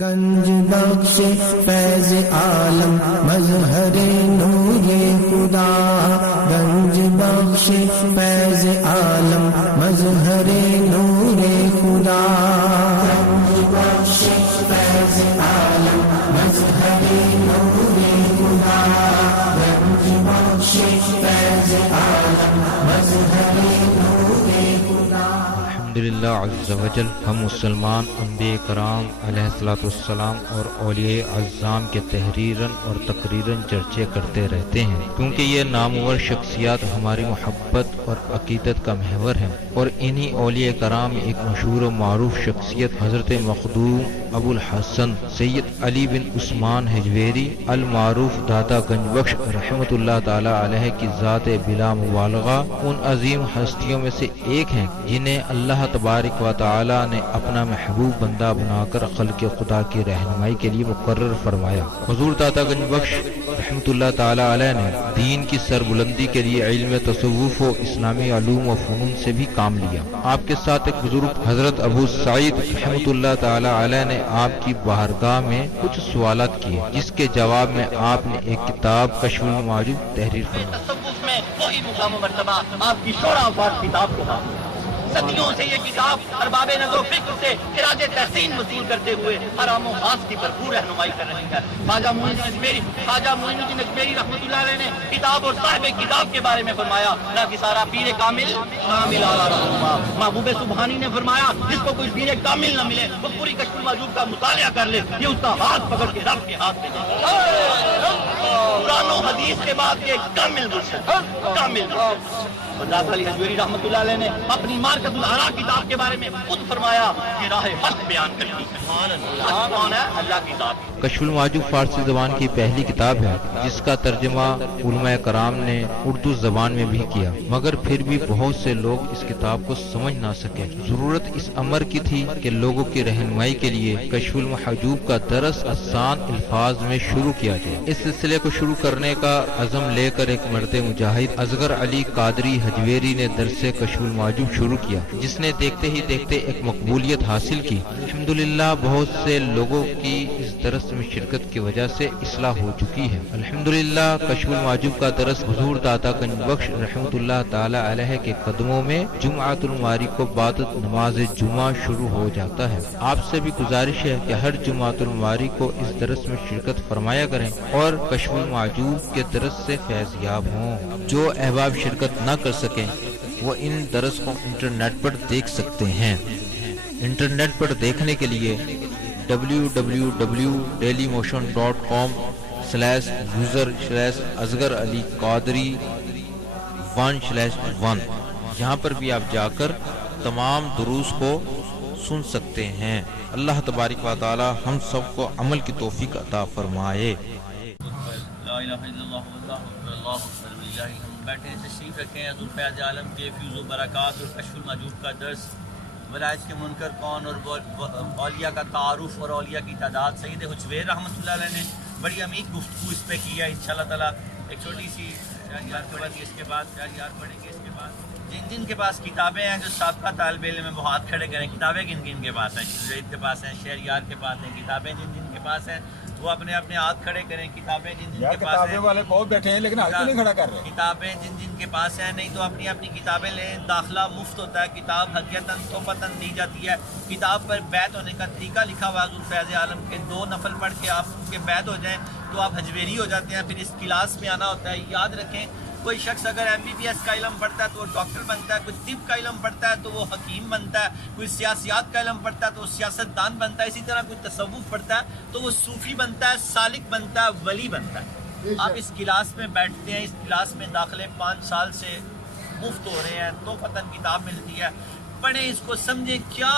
گنج بخش فیض عالم مظہر نور خدا، گنج بخش فیض عالم مظہر نور خدا، گنج بخش فیض عالم مظہر نور خدا، گنج بخش فیض عالم مظہر نور خدا۔ الحمدللہ عز وجل، ہم مسلمان انبیاء کرام علیہ الصلوۃ والسلام اور اولیاء اعظام کے تحریراً اور تقریراً چرچے کرتے رہتے ہیں، کیونکہ یہ نامور شخصیات ہماری محبت اور عقیدت کا محور ہیں، اور انہی اولیاء کرام میں ایک مشہور و معروف شخصیت حضرت مخدوم ابو الحسن سید علی بن عثمان حجویری المعروف داتا گنج بخش رحمۃ اللہ تعالی علیہ کی ذات بلا مبالغہ ان عظیم ہستیوں میں سے ایک ہیں جنہیں اللہ تبارک و تعالی نے اپنا محبوب بندہ بنا کر خلق خدا کی رہنمائی کے لیے مقرر فرمایا۔ حضور داتا گنج بخش رحمۃ اللہ تعالی علیہ نے دین کی سربلندی کے لیے علم تصوف و اسلامی علوم و فنون سے بھی کام لیا۔ آپ کے ساتھ ایک بزرگ حضرت ابو سعید رحمۃ اللہ تعالی علیہ نے آپ کی بارگاہ میں کچھ سوالات کیے، جس کے جواب میں آپ نے ایک کتاب کشف المعجوب تحریر فرمائی۔ تصوف میں وہی مقام و مرتبہ آپ کی شورا آفات کتاب کو حاصل ہے۔ صدیوں سے یہ کتاب ارباب نظر و فکر سے خراج تحسین وصول کرتے ہوئے حرام و خاص کی بھرپور رہنمائی کر رہی ہے۔ خواجہ معین الدین اجمیری رحمۃ اللہ علیہ نے کتاب اور صاحب کتاب کے بارے میں فرمایا، نہ کہ سارا پیر کامل اعلیٰ رہنما۔ محبوب سبحانی نے فرمایا، جس کو کوئی پیر کامل نہ ملے وہ پوری کشف المعجوب کا مطالعہ کر لے، یہ اس کا ہاتھ پکڑ کے رب کے ہاتھ میں دے۔ قرآن و حدیث کے بعد یہ کامل مرشد، کامل مرشد۔ داتا علی حجویری رحمۃ اللہ علیہ نے اپنی مارکت الآراء کتاب کے بارے میں خود فرمایا کہ راہ حق بیان کرتی ہے۔ کون ہے؟ اللہ کی ذات۔ کشف المعجوب فارسی زبان کی پہلی کتاب ہے جس کا ترجمہ علماء کرام نے اردو زبان میں بھی کیا، مگر پھر بھی بہت سے لوگ اس کتاب کو سمجھ نہ سکے۔ ضرورت اس امر کی تھی کہ لوگوں کی رہنمائی کے لیے کشف المحجوب کا درس آسان الفاظ میں شروع کیا جائے۔ اس سلسلے کو شروع کرنے کا عزم لے کر ایک مرد مجاہد اصغر علی قادری حجویری نے درس کشف المعجوب شروع کیا، جس نے دیکھتے ہی دیکھتے ایک مقبولیت حاصل کی۔ الحمدللہ بہت سے لوگوں کی اس درس میں شرکت کی وجہ سے اصلاح ہو چکی ہے۔ الحمدللہ کشف المعجوب کا درس حضور داتا گنج بخش رحمۃ اللہ تعالی علیہ کے قدموں میں جمعۃ المواری کو بعد نماز جمعہ شروع ہو جاتا ہے۔ آپ سے بھی گزارش ہے کہ ہر جمعۃ المواری کو اس درس میں شرکت فرمایا کریں اور کشف المعجوب کے درس سے فیض یاب ہوں۔ جو احباب شرکت نہ کر سکیں وہ ان درس کو انٹرنیٹ پر دیکھ سکتے ہیں۔ انٹرنیٹ پر دیکھنے کے لیے www.dailymotion.com/user/اصغر علی قادری 1/1 یہاں پر بھی آپ جا کر تمام دروس کو سن سکتے ہیں۔ اللہ تبارک و تعالی ہم سب کو عمل کی توفیق عطا فرمائے۔ لا الہ الا اللہ واللہ اکبر للہ۔ ہم بیٹھے تشریف رکھیں حضور فیض عالم کے فیض و برکات اور کشف المعجوب کا درس، ولایت کے منکر کون اور اولیاء کا تعارف اور اولیاء کی تعداد۔ سید حجویر رحمۃ اللہ علیہ نے بڑی عمیق گفتگو اس پہ کی ہے۔ انشاءاللہ تعالیٰ ایک چھوٹی سی یار پڑھیں گے، اس کے بعد جن کے پاس کتابیں ہیں، جو سابقہ طالب علم ہیں وہ ہاتھ کھڑے کریں۔ کتابیں کن کن کے پاس ہیں؟ شہید کے پاس ہیں، شہریار کے پاس ہیں۔ کتابیں جن کے پاس ہیں وہ اپنے اپنے ہاتھ کھڑے کریں۔ کتابیں جن کے پاس ہیں، والے بہت بیٹھے ہیں لیکن ہاتھ نہیں کھڑا کر رہے۔ کتابیں جن کے پاس ہیں، نہیں تو اپنی اپنی کتابیں لیں۔ داخلہ مفت ہوتا ہے، کتاب حقیقتاً تحفتاً دی جاتی ہے۔ کتاب پر بیعت ہونے کا طریقہ لکھا ہوا ہے حضور فیض عالم کے۔ 2 نفل پڑھ کے آپ کے بیعت ہو جائیں تو آپ حجویری ہو جاتے ہیں۔ پھر اس کلاس میں آنا ہوتا ہے۔ یاد رکھیں، کوئی شخص اگر MBBS کا علم پڑھتا ہے تو وہ ڈاکٹر بنتا ہے، کوئی طب کا علم پڑھتا ہے تو وہ حکیم بنتا ہے، کوئی سیاسیات کا علم پڑھتا ہے تو وہ سیاست دان بنتا ہے، اسی طرح کوئی تصوف پڑھتا ہے تو وہ صوفی بنتا ہے، سالک بنتا ہے، ولی بنتا ہے۔ آپ اس کلاس میں بیٹھتے ہیں، اس کلاس میں داخلے 5 سال سے مفت ہو رہے ہیں، توفتاً کتاب ملتی ہے، پڑھیں اس کو، سمجھیں کیا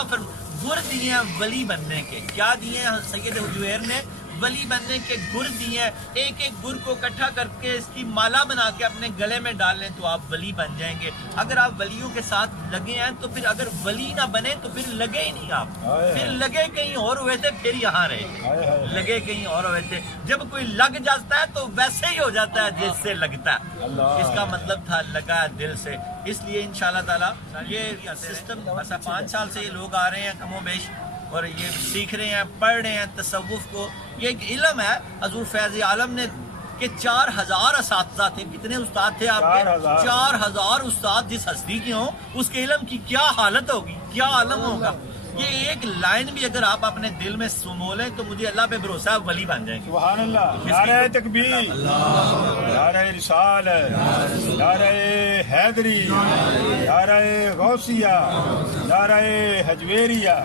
گر دیے ہیں ولی بننے کے، کیا دیے ہیں سید حجویر نے، ولی بننے کے گر دیے ہیں۔ ایک ایک گر کو اکٹھا کر کے اس کی مالا بنا کے اپنے گلے میں ڈال لیں تو آپ ولی بن جائیں گے۔ اگر آپ ولیوں کے ساتھ لگے ہیں تو پھر اگر ولی نہ بنے تو پھر لگے ہی نہیں آپ، پھر لگے کہیں اور ہوئے تھے پھر یہاں رہے، لگے کہیں اور ہوئے تھے۔ جب کوئی لگ جاتا ہے تو ویسے ہی ہو جاتا ہے جس سے لگتا ہے۔ اس کا مطلب تھا لگا ہے دل سے۔ اس لیے انشاءاللہ تعالیٰ یہ سسٹم ایسا 5 سال سے یہ لوگ آ رہے ہیں کم و بیش، اور یہ سیکھ رہے ہیں، پڑھ رہے ہیں تصوف کو. یہ ایک علم ہے. حضور فیض عالم نے کہ 4000 اساتذہ تھے. کتنے استاد تھے آپ کے؟ 4000 استاد. جس ہستی کے ہوں اس کے علم کی کیا حالت ہوگی، کیا عالم ہوگا. یہ ایک لائن بھی اگر آپ اپنے دل میں سمولیں تو مجھے اللہ پہ بھروسہ ہے ولی بن جائیں گے. سبحان اللہ. نعرہ تکبیر، نعرہ رسالت، نعرہ حیدری، نعرہ غوثیہ، نعرہ حجویریہ.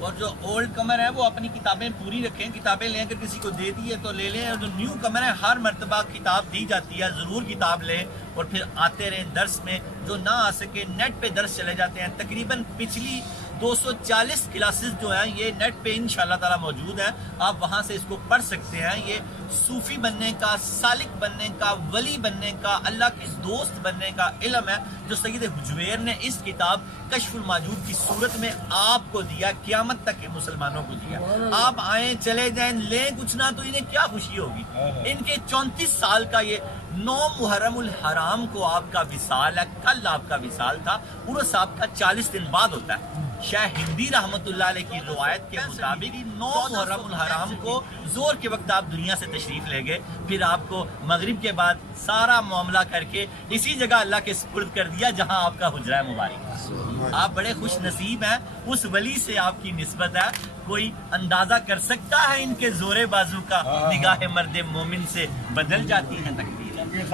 اور جو اولڈ کمر ہیں وہ اپنی کتابیں پوری رکھیں. کتابیں لیں، اگر کسی کو دے دی ہے تو لے لیں. اور جو نیو کمر ہیں ہر مرتبہ کتاب دی جاتی ہے، ضرور کتاب لیں اور پھر آتے رہیں درس میں. جو نہ آ سکے نیٹ پہ درس چلے جاتے ہیں. تقریباً پچھلی 240 کلاسز جو ہیں یہ نیٹ پہ انشاءاللہ تعالی موجود ہیں. آپ وہاں سے اس کو پڑھ سکتے ہیں. یہ صوفی بننے کا، سالک بننے کا، ولی بننے کا، اللہ کے دوست بننے کا علم ہے جو سید حجویر نے اس کتاب کشف الماجود کی صورت میں آپ کو دیا، قیامت تک کے مسلمانوں کو دیا. آپ آئیں، چلے جائیں، لیں کچھ نہ تو انہیں کیا خوشی ہوگی. ان کے 34 سال کا یہ 9 محرم الحرام کو آپ کا وصال ہے. کل آپ کا وصال تھا. عرس آپ کا 40 دن بعد ہوتا ہے. شاہ ہندی رحمت اللہ علیہ کی روایت کے مطابق 9 محرم الحرام کو زور کے وقت آپ دنیا سے تشریف لے گئے. پھر آپ کو مغرب کے بعد سارا معاملہ کر کے اسی جگہ اللہ کے سپرد کر دیا جہاں آپ کا حجرہ مبارک. آپ بڑے خوش نصیب ہیں. اس ولی سے آپ کی نسبت ہے. کوئی اندازہ کر سکتا ہے ان کے زور بازو کا؟ نگاہ مرد مومن سے بدل جاتی ہے تقدیر.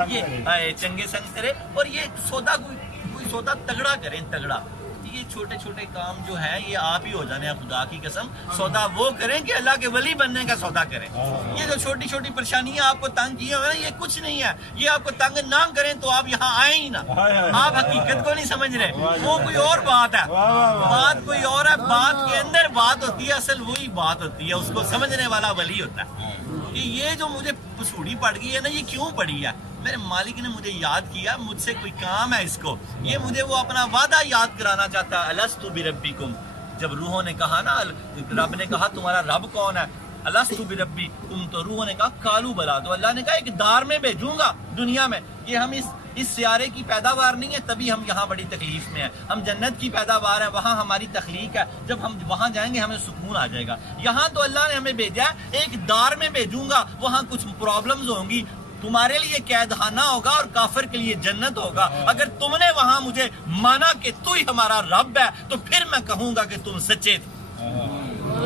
یہ چنگے سنگ کرے اور یہ سودا کوئی سودا تگڑا کریں، تگڑا. یہ چھوٹے چھوٹے کام جو ہیں یہ آپ ہی ہو جانے ہیں. خدا کی قسم سودا وہ کریں کہ اللہ کے ولی بننے کا سودا کریں. یہ جو چھوٹی چھوٹی پرشانیاں آپ کو تنگ کی ہیں یہ کچھ نہیں ہے. یہ آپ کو تنگ نہ کریں تو آپ یہاں آئیں ہی نہ. آپ حقیقت کو نہیں سمجھ رہے. وہ کوئی اور بات ہے، بات کوئی اور ہے. بات کے اندر بات ہوتی ہے، اصل وہی بات ہوتی ہے. اس کو سمجھنے والا ولی ہوتا ہے. کہ یہ جو مجھے پسوڑی پڑ گئی ہے نا، یہ کیوں پڑی ہے؟ میرے مالک نے مجھے یاد کیا، مجھ سے کوئی کام ہے اس کو. یہ مجھے وہ اپنا وعدہ یاد کرانا چاہتا ہے. الستو بربکم. جب روحوں نے کہا نا، رب نے کہا تمہارا رب کون ہے؟ الستو بربکم. تو روحوں نے کہا کالو بلا. تو اللہ نے کہا ایک دار میں بھیجوں گا دنیا میں. یہ ہم اس سیارے کی پیداوار نہیں ہے، تبھی ہم یہاں بڑی تکلیف میں ہیں. ہم جنت کی پیداوار ہیں، وہاں ہماری تخلیق ہے. جب ہم وہاں جائیں گے ہمیں سکون آ جائے گا. یہاں تو اللہ نے ہمیں بھیجا ہے ایک دار میں بھیجوں گا. وہاں کچھ پرابلمز ہوں گی. تمہارے لیے قید خانہ ہوگا اور کافر کے لیے جنت ہوگا. اگر تم نے وہاں مجھے مانا کہ تو ہی ہمارا رب ہے تو پھر میں کہوں گا کہ تم سچے تھے.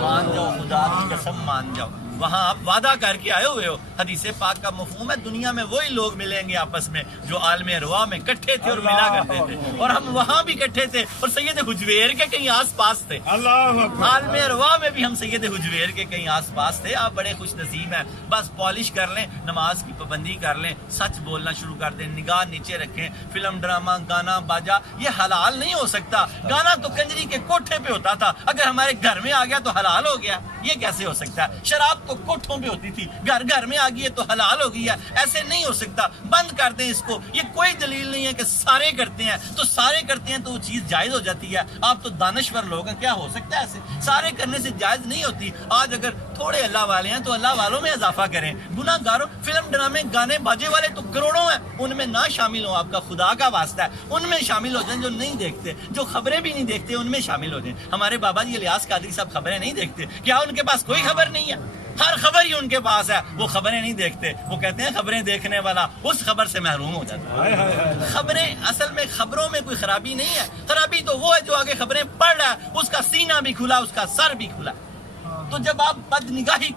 مان جاؤ، خدا کی قسم مان جاؤ. وہاں آپ وعدہ کر کے آئے ہوئے ہو. حدیث پاک کا مفہوم ہے دنیا میں وہی لوگ ملیں گے آپس میں جو عالم ارواح میں اکٹھے تھے اور ملا کرتے تھے. اور ہم وہاں بھی اکٹھے تھے اور سید حجویر کے کہیں آس پاس تھے. عالم ارواح میں بھی ہم سید حجویر کے کہیں آس پاس تھے. آپ بڑے خوش نصیب ہیں. بس پالش کر لیں، نماز کی پابندی کر لیں، سچ بولنا شروع کر دیں، نگاہ نیچے رکھیں. فلم، ڈرامہ، گانا باجا یہ حلال نہیں ہو سکتا. گانا تو کنجری کے کوٹھے پہ ہوتا تھا، اگر ہمارے گھر میں آ گیا تو حلال ہو گیا. یہ کیسے ہو سکتا ہے؟ شراب تو کوٹھوں پہ ہوتی تھی، گھر میں آ گئی ہے تو حلال ہو گئی ہے. ایسے نہیں ہو سکتا. بند کر دیں اس کو. یہ کوئی دلیل نہیں ہے کہ سارے کرتے ہیں تو سارے کرتے ہیں تو وہ چیز جائز ہو جاتی ہے. آپ تو دانشور لوگ ہیں، کیا ہو سکتا ہے ایسے؟ سارے کرنے سے جائز نہیں ہوتی. آج اگر تھوڑے اللہ والے ہیں تو اللہ والوں میں اضافہ کریں. گناہ گاروں، فلم، ڈرامے، گانے باجے والے تو کروڑوں ہیں، ان میں نہ شامل ہوں. آپ کا خدا کا واسطہ ہے ان میں شامل ہو جائیں. جو نہیں دیکھتے، جو خبریں بھی نہیں دیکھتے، ان میں شامل ہو جائیں. ہمارے بابا جی الیاس قادری صاحب خبریں نہیں دیکھتے. کیا ان کے پاس کوئی خبر نہیں ہے؟ ہر خبر ہی ان کے پاس ہے. وہ خبریں نہیں دیکھتے. وہ کہتے ہیں خبریں دیکھنے والا اس خبر سے محروم ہو جاتا ہے. خبریں اصل میں خبروں میں کوئی خرابی نہیں ہے. خرابی تو وہ ہے جو آگے خبریں پڑھ رہا ہے، اس کا سینہ بھی کھلا، اس کا سر بھی کھلا. تو جب آپ بد نگاہی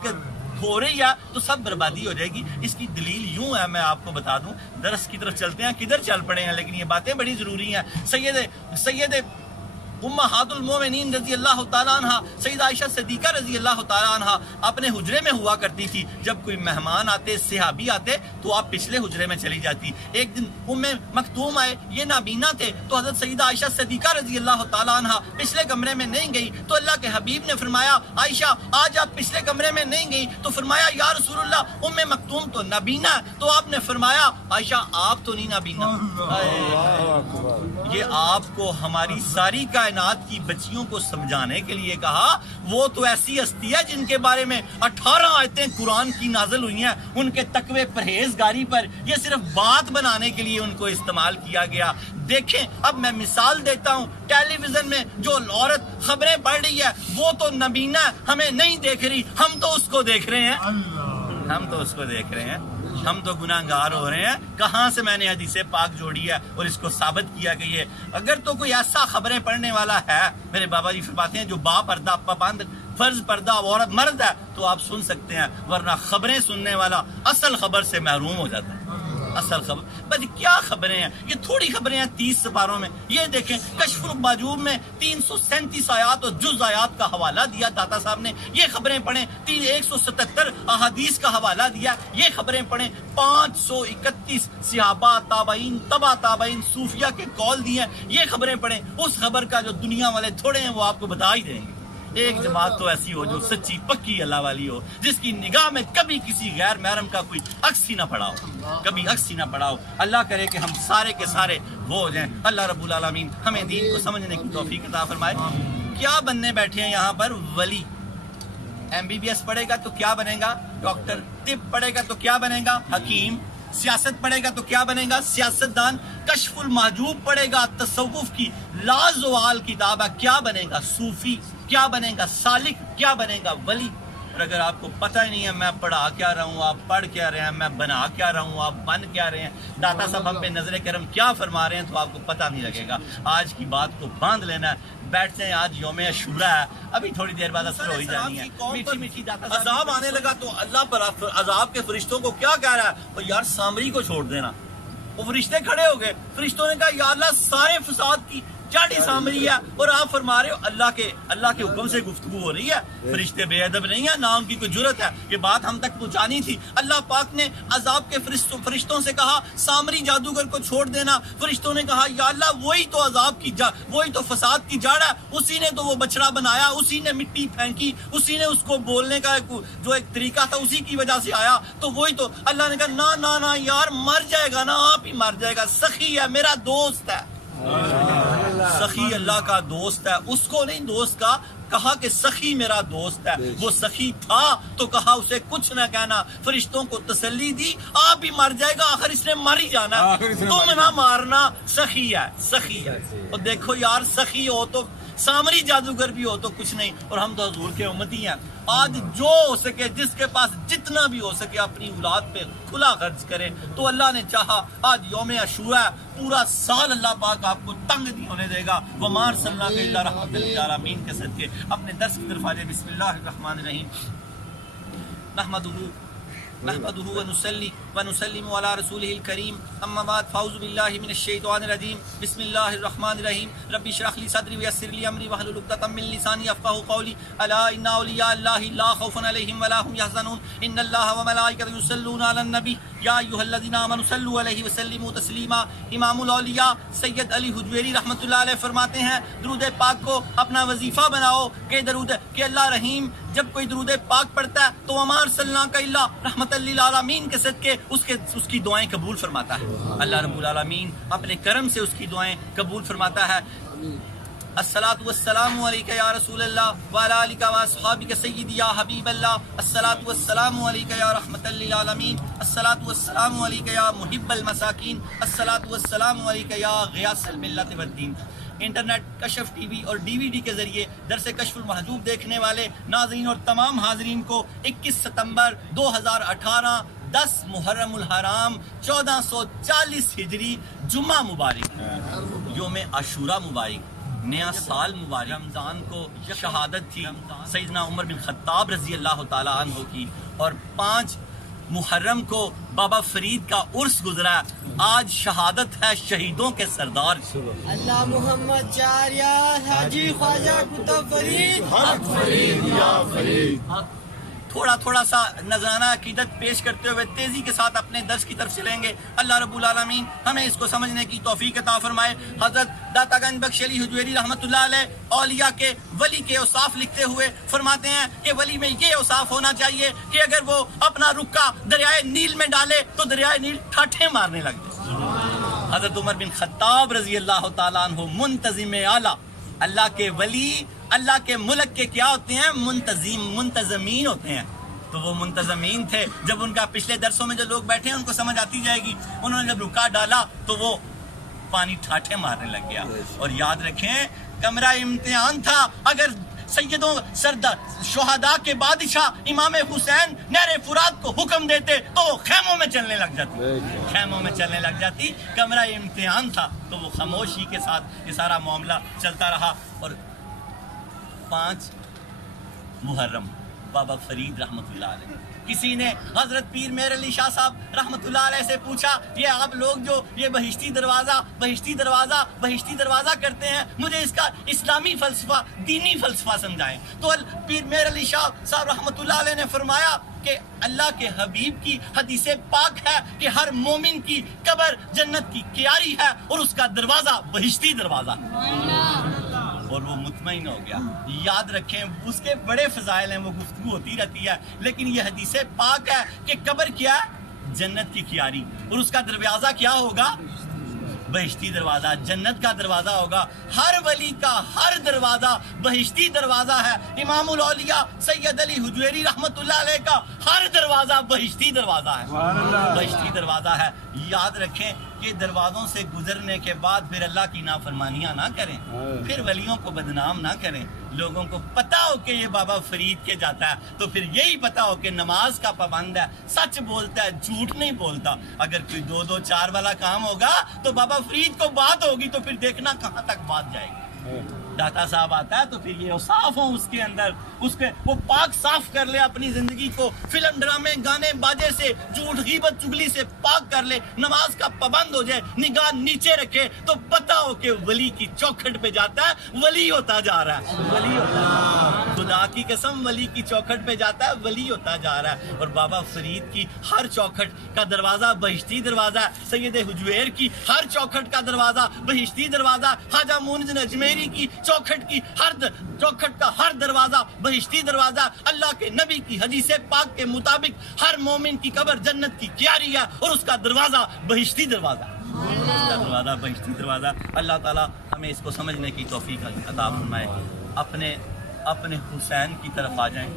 ہو رہی ہے تو سب بربادی ہو جائے گی. اس کی دلیل یوں ہے، میں آپ کو بتا دوں. درس کی طرف چلتے ہیں، کدھر چل پڑے ہیں، لیکن یہ باتیں بڑی ضروری ہیں. سید امہات المومنین رضی اللہ تعالیٰ عنہ، سیدہ عائشہ صدیقہ رضی اللہ تعالیٰ عنہ اپنے حجرے میں ہوا کرتی تھی. جب کوئی مہمان آتے، صحابی آتے تو آپ پچھلے حجرے میں چلی جاتی. ایک دن ام مکتوم آئے، یہ نابینا تھے، تو حضرت سیدہ عائشہ صدیقہ رضی اللہ تعالیٰ عنہ پچھلے کمرے میں نہیں گئی. تو اللہ کے حبیب نے فرمایا عائشہ آج آپ پچھلے کمرے میں نہیں گئی. تو فرمایا یا رسول اللہ ام مکتوم تو نابینا ہے. تو آپ نے فرمایا عائشہ آپ تو نہیں نابینا. یہ آپ کو ہماری ساری کا کائنات کی بچیوں کو سمجھانے کے لیے کہا وہ تو ایسی ہستی ہے جن کے بارے میں 18 آیتیں قرآن کی نازل ہوئی ہیں، ان کے تقوی پرہیزگاری پر، یہ صرف بات بنانے کے لیے ان کو استعمال کیا گیا۔ دیکھیں اب میں مثال دیتا ہوں، ٹیلی ویژن میں جو عورت خبریں پڑھ رہی ہے وہ تو نبینہ ہمیں نہیں دیکھ رہی، ہم تو اس کو دیکھ رہے ہیں، ہم تو اس کو دیکھ رہے ہیں، ہم تو گناہگار ہو رہے ہیں۔ کہاں سے میں نے حدیث پاک جوڑی ہے اور اس کو ثابت کیا کہ یہ اگر تو کوئی ایسا خبریں پڑھنے والا ہے، میرے بابا جی فرماتے ہیں جو با پردہ پابند فرض پردہ عورت مرد ہے تو آپ سن سکتے ہیں، ورنہ خبریں سننے والا اصل خبر سے محروم ہو جاتا ہے۔ اصل خبر بس کیا خبریں ہیں، یہ تھوڑی خبریں ہیں 30 سپاروں میں۔ یہ دیکھیں کشف المحجوب میں 337 آیات اور جز آیات کا حوالہ دیا داتا صاحب نے، یہ خبریں پڑھیں۔ 177 احادیث کا حوالہ دیا، یہ خبریں پڑھیں۔ 531 صحابہ تابعین تبع تابعین صوفیہ کے قول دیے ہیں، یہ خبریں پڑھیں۔ اس خبر کا جو دنیا والے تھوڑے ہیں وہ آپ کو بتا ہی دیں گے۔ ایک جماعت تو ایسی ہو جو سچی پکی اللہ والی ہو، جس کی نگاہ میں کبھی کسی غیر محرم کا کوئی عکس ہی نہ پڑا ہو، کبھی عکس ہی نہ پڑا ہو۔ اللہ کرے کہ ہم سارے کے سارے وہ ہو جائیں۔ اللہ رب العالمین ہمیں دین کو سمجھنے کی توفیق عطا فرمائے۔ کیا بننے بیٹھے ہیں یہاں پر؟ ولی۔ MBBS پڑھے گا تو کیا بنے گا؟ ڈاکٹر۔ طب پڑھے گا تو کیا بنے گا؟ حکیم۔ سیاست پڑھے گا تو کیا بنے گا؟ سیاستدان۔ کشف المحجوب پڑھے گا، تصوف کی لازوال کتاب ہے، کیا بنے گا؟ صوفی۔ کیا بنے گا؟ سالک۔ کیا بنے گا؟ ولی۔ اور اگر آپ کو پتہ ہی نہیں ہے میں پڑھا کیا رہا ہوں، آپ پڑھ کیا رہے ہیں، میں بنا کیا رہا ہوں، آپ بن کیا رہے ہیں، داتا صاحب ہم پہ نظر کرم کیا فرما رہے ہیں، تو آپ کو پتہ نہیں لگے گا۔ آج کی بات کو باندھ لینا ہے۔ بیٹھتے ہیں، آج یوم عاشورہ ہے، ابھی تھوڑی دیر بعد اثر ہو ہی جانی ہے۔ میٹھی میٹھی داتا صاحب عذاب آنے لگا تو اللہ پر عذاب کے فرشتوں کو کیا کہہ رہا ہے؟ یار سامری کو چھوڑ دینا۔ وہ فرشتے کھڑے ہو گئے، فرشتوں نے کہا یا اللہ سارے فساد کی جڑ سامری ہے، اور آپ فرما رہے ہو اللہ کے حکم سے گفتگو ہو رہی ہے۔ فرشتے بے ادب نہیں ہیں، نہ ان کی کوئی جرت ہے، یہ بات ہم تک پہنچانی تھی۔ اللہ پاک نے عذاب کے فرشتوں سے کہا سامری جادوگر کو چھوڑ دینا۔ فرشتوں نے کہا یا اللہ وہی تو عذاب کی جڑ، وہی تو فساد کی جڑ ہے، اسی نے تو وہ بچڑا بنایا، اسی نے مٹی پھینکی، اسی نے اس کو بولنے کا جو ایک طریقہ تھا اسی کی وجہ سے آیا، تو وہی تو۔ اللہ نے کہا نہ یار مر جائے گا نا، آپ ہی مر جائے گا، سخی ہے، میرا دوست ہے۔ سخی اللہ کا دوست ہے، اس کو نہیں دوست کہا کہ سخی میرا دوست ہے۔ وہ سخی تھا تو کہا اسے کچھ نہ کہنا، فرشتوں کو تسلی دی آپ ہی مر جائے گا، آخر اس نے مر ہی جانا، تم نہ مارنا، سخی ہے سخی ہے۔ اور دیکھو یار سخی ہو تو سامری جادوگر بھی ہو تو کچھ نہیں، اور ہم تو حضور کے امتی ہیں۔ آج جو ہو سکے، جس کے پاس جتنا بھی ہو سکے اپنی اولاد پہ کھلا خرچ کرے، تو اللہ نے چاہا آج یوم عاشورہ ہے، پورا سال اللہ پاک آپ کو تنگ نہیں ہونے دے گا۔ وما ارسلناک الا رحمۃ للعالمین کے صدقے اپنے درس کی طرف آ جائے۔ بسم اللہ الرحمن الرحیم، نحمده ونصلي ونسلم على رسوله الكريم، اما بعد فاعوذ بالله من الشيطان الرجيم، بسم الله الرحمن الرحيم، رب اشرح لي صدري ويسر لي امري واحلل عقدة من لساني يفقهوا قولي، الا ان اولياء الله لا خوف عليهم ولا هم يحزنون، ان الله وملائكته يصلون على النبي یا ایھا الذین آمنوا صلوا علیہ وسلموا تسلیما۔ امام الاولیاء سید علی حجویری رحمۃ اللہ علیہ فرماتے ہیں درود پاک کو اپنا وظیفہ بناؤ کہ اللہ رحیم جب کوئی درود پاک پڑھتا ہے تو وما ارسلناک الا رحمۃ للعالمین کے صدقے اس کی دعائیں قبول فرماتا ہے۔ اللہ رب العالمین اپنے کرم سے اس کی دعائیں قبول فرماتا ہے۔ الصلاۃ والسلام علیک یا رسول اللہ وعلی آلک و اصحابک سیدی یا حبیب اللہ، الصلاۃ والسلام علیک یا رحمۃ للعالمین، الصلاۃ والسلام علیک یا محب المساکین، الصلاۃ والسلام علیک یا غیاث الملت والدین۔ انٹرنیٹ کشف ٹی وی اور DVD کے ذریعے درس کشف المحجوب دیکھنے والے ناظرین اور تمام حاضرین کو 21 ستمبر 2018 10 محرم الحرام 1440 ہجری جمعہ مبارک، یوم عاشورہ مبارک، نیا سال مبارک۔ رمضان کو شہادت تھی سیدنا عمر بن خطاب رضی اللہ تعالی عنہ کی، اور 5 محرم کو بابا فرید کا عرس گزرا۔ آج شہادت ہے شہیدوں کے سردار اللہ محمد چاریار حاجی خواجہ کتب فرید، حق فرید یا فرید۔ تھوڑا سا نذرانہ عقیدت پیش کرتے ہوئے تیزی کے ساتھ اپنے درس کی طرف چلیں گے۔ اللہ رب العالمین ہمیں اس کو سمجھنے کی توفیق عطا فرمائے۔ حضرت داتا گنج بخش علی حجویری رحمۃ اللہ علیہ اولیاء کے ولی کے اوصاف لکھتے ہوئے فرماتے ہیں کہ ولی میں یہ اوصاف ہونا چاہیے کہ اگر وہ اپنا رکا دریائے نیل میں ڈالے تو دریائے نیل ٹھاٹھیں مارنے لگ جائے۔ حضرت عمر بن خطاب رضی اللہ تعالیٰ عنہ منتظم اعلیٰ اللہ کے ولی اللہ کے ملک کے کیا ہوتے ہیں؟ منتظمین ہوتے ہیں. تو وہ منتظمین تھے. جب ان کا پچھلے درسوں میں جو لوگ بیٹھے ہیں ان کو سمجھ آتی جائے گی. انہوں نے جب رکا ڈالا تو وہ پانی ٹھاٹھے مارنے لگ گیا. اور یاد رکھیں کمرہ امتحان تھا. اگر سیدوں سردار شہداء کے بادشاہ امام حسین نہر فرات کو حکم دیتے تو وہ خیموں میں چلنے لگ جاتی. کمرہ امتحان تھا تو وہ خاموشی کے ساتھ یہ سارا معاملہ چلتا رہا. اور 5 محرم بابا فرید رحمۃ اللہ علیہ, کسی نے حضرت پیر مہر علی شاہ صاحب رحمۃ اللہ علیہ سے پوچھا یہ آپ لوگ جو یہ بہشتی دروازہ کرتے ہیں مجھے اس کا اسلامی فلسفہ دینی فلسفہ سمجھائیں. تو پیر مہر علی شاہ صاحب رحمۃ اللہ علیہ نے فرمایا کہ اللہ کے حبیب کی حدیث پاک ہے کہ ہر مومن کی قبر جنت کی کیاری ہے اور اس کا دروازہ بہشتی دروازہ ہے. اور وہ مطمئن ہو گیا. یاد رکھیں اس کے بڑے فضائل ہیں, وہ گفتگو ہوتی رہتی ہے, لیکن یہ حدیث پاک ہے کہ قبر کیا ہے؟ جنت کی کیاری, اور اس کا دروازہ کیا ہوگا؟ بہشتی دروازہ, جنت کا دروازہ ہوگا. ہر ولی کا ہر دروازہ بہشتی دروازہ ہے. امام الاولیاء سید علی حجویری رحمۃ اللہ علیہ کا ہر دروازہ بہشتی دروازہ ہے. یاد رکھیں کہ دروازوں سے گزرنے کے بعد پھر اللہ کی نافرمانیاں نہ کریں, پھر ولیوں کو بدنام نہ کریں. لوگوں کو پتا ہو کہ یہ بابا فرید کے جاتا ہے تو پھر یہی پتا ہو کہ نماز کا پابند ہے, سچ بولتا ہے, جھوٹ نہیں بولتا. اگر کوئی 2 4 والا کام ہوگا تو بابا فرید کو بات ہوگی تو پھر دیکھنا کہاں تک بات جائے گی. داتا صاحب آتا ہے تو پھر یہ صاف ہو اس کے اندر, وہ پاک صاف کر لے اپنی زندگی کو, فلم ڈرامے گانے باجے سے, جھوٹ غیبت چگلی سے پاک کر لے, نماز کا پابند ہو جائے, نگاہ نیچے رکھے تو پتا ہو کہ ولی کی چوکھٹ پہ جاتا ہے, ولی ہوتا جا رہا ہے. خدا کی قسم ولی کی چوکھٹ پہ جاتا ہے, ولی ہوتا جا رہا ہے. اور بابا فرید کی ہر چوکھٹ کا دروازہ بہشتی دروازہ ہے. سید حجویر کی ہر چوکھٹ کا دروازہ بہشتی دروازہ. خواجہ معین اجمیری کی چوکھٹ کا ہر دروازہ بہشتی دروازہ. اللہ کے نبی کی حدیث پاک کے مطابق ہر مومن کی قبر جنت کی کیاری ہے اور اس کا دروازہ بہشتی دروازہ. بہشتی دروازہ. اللہ تعالیٰ ہمیں اس کو سمجھنے کی توفیق عطا فرمائے. اپنے حسین کی طرف آ جائیں,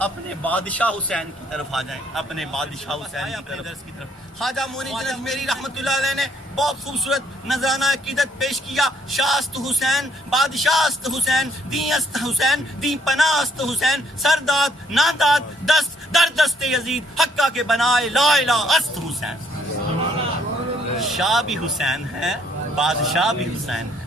اپنے بادشاہ حسین کی طرف آ جائیں, اپنے بادشاہ حسین اپنے درس کی طرف. خواجہ معین اجمیری رحمۃ اللہ علیہ نے بہت خوبصورت نذرانہ عقیدت پیش کیا. شاست حسین, بادشاہ است حسین, دین است حسین, دین پناہ است حسین, سرداد ناداد دست در دست یزید, حقہ کے بنائے لا الہ است حسین. شاہ بھی حسین ہے, بادشاہ بھی حسین ہے,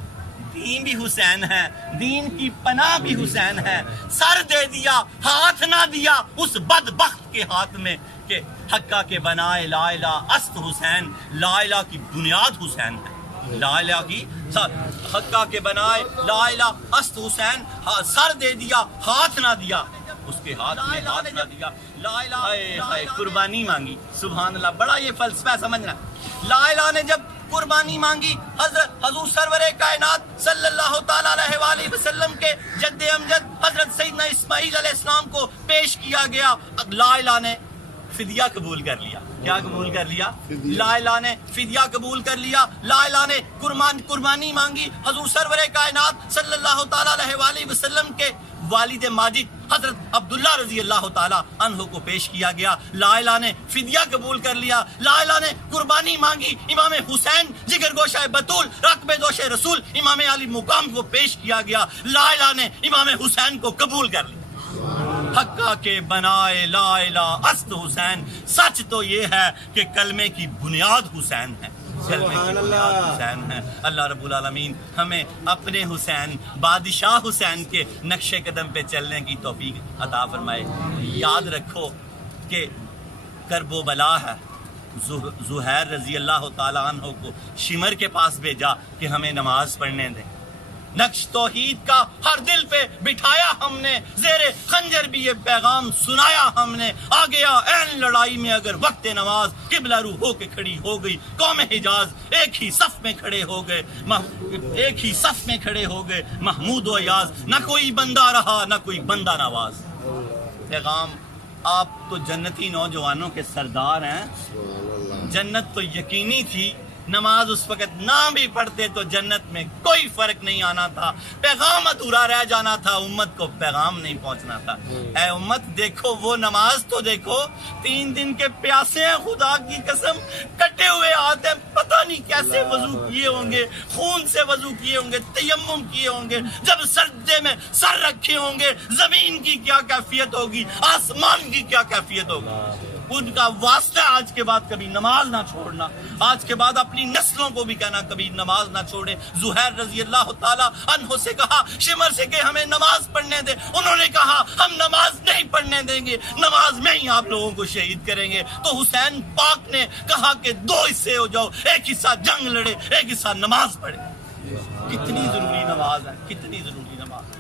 دین بھی حسین ہے, دین کی پناہ بھی حسین ہے. سر دے دیا ہاتھ نہ دیا اس بدبخت کے ہاتھ میں کہ حقہ کے بنائے لا الہ است حسین. لا الہ کی بنیاد حسین ہے, لا الہ کی حقہ کے بنائے لا الہ است حسین. سر دے دیا ہاتھ نہ دیا, اس کے ہاتھ میں ہاتھ نہ دیا. لا الہ قربانی مانگی. سبحان اللہ, بڑا یہ فلسفہ ہے سمجھنا. لا الہ نے جب قربانی مانگی, حضور سرور کائنات صلی اللہ تعالیٰ علیہ وآلہ وسلم کے جد امجد حضرت سیدنا اسماعیل علیہ السلام کو پیش کیا گیا. لا الہ نے فدیہ قبول کر لیا. کیا قبول کر لیا؟ لا الہ نے فدیہ قبول کر لیا. لا الہ نے قربانی مانگی. حضور سرور کائنات صلی اللہ تعالیٰ علیہ وآلہ وسلم کے والد ماجد حضرت عبداللہ رضی اللہ تعالیٰ عنہ کو پیش کیا گیا. لا الہ نے فدیہ قبول کر لیا. لا الہ نے قربانی مانگی. امام حسین جگر گوشہ بطول رقب دوش رسول امام علی مقام کو پیش کیا گیا. لا الہ نے امام حسین کو قبول کر لیا. حقہ کے بنائے لا الہ است حسین. سچ تو یہ ہے کہ کلمے کی بنیاد حسین ہے, کلمے کی بنیاد حسین ہے. اللہ رب العالمین ہمیں اپنے حسین بادشاہ حسین کے نقش قدم پہ چلنے کی توفیق عطا فرمائے. یاد رکھو کہ کرب و بلا ہے. زہیر رضی اللہ تعالیٰ عنہ کو شمر کے پاس بھیجا کہ ہمیں نماز پڑھنے دیں. نقش توحید کا ہر دل پہ بٹھایا ہم نے, زیر خنجر بھی یہ پیغام سنایا ہم نے. آ گیا این لڑائی میں اگر وقت نماز, قبلہ رو ہو کے کھڑی ہو گئی قوم حجاز. ایک ہی صف میں کھڑے ہو گئے محمود و ایاز. نہ کوئی بندہ رہا نہ کوئی بندہ نواز. پیغام, آپ تو جنتی نوجوانوں کے سردار ہیں. جنت تو یقینی تھی نماز اس وقت نہ بھی پڑھتے تو جنت میں کوئی فرق نہیں آنا تھا، پیغام ادھورا رہ جانا تھا، امت کو پیغام نہیں پہنچنا تھا۔ اے امت دیکھو وہ نماز تو دیکھو، 3 دن کے پیاسے ہیں، خدا کی قسم کٹے ہوئے ہاتھ ہیں، پتہ نہیں کیسے وضو کیے ہوں گے، خون سے وضو کیے ہوں گے، تیمم کیے ہوں گے، جب سجدے میں سر رکھے ہوں گے زمین کی کیا کیفیت ہوگی، آسمان کی کیا کیفیت ہوگی۔ ان کا واسطہ آج کے بعد کبھی نماز نہ چھوڑنا، آج کے بعد اپنی نسلوں کو بھی کہنا کبھی نماز نہ چھوڑے۔ زہیر رضی اللہ تعالیٰ عنہ سے کہا شمر سے کہ ہمیں نماز پڑھنے دے، انہوں نے کہا ہم نماز نہیں پڑھنے دیں گے، نماز میں ہی آپ لوگوں کو شہید کریں گے۔ تو حسین پاک نے کہا کہ 2 حصے ہو جاؤ، ایک حصہ جنگ لڑے، ایک حصہ نماز پڑھے۔ کتنی ضروری نماز ہے، کتنی ضروری نماز ہے۔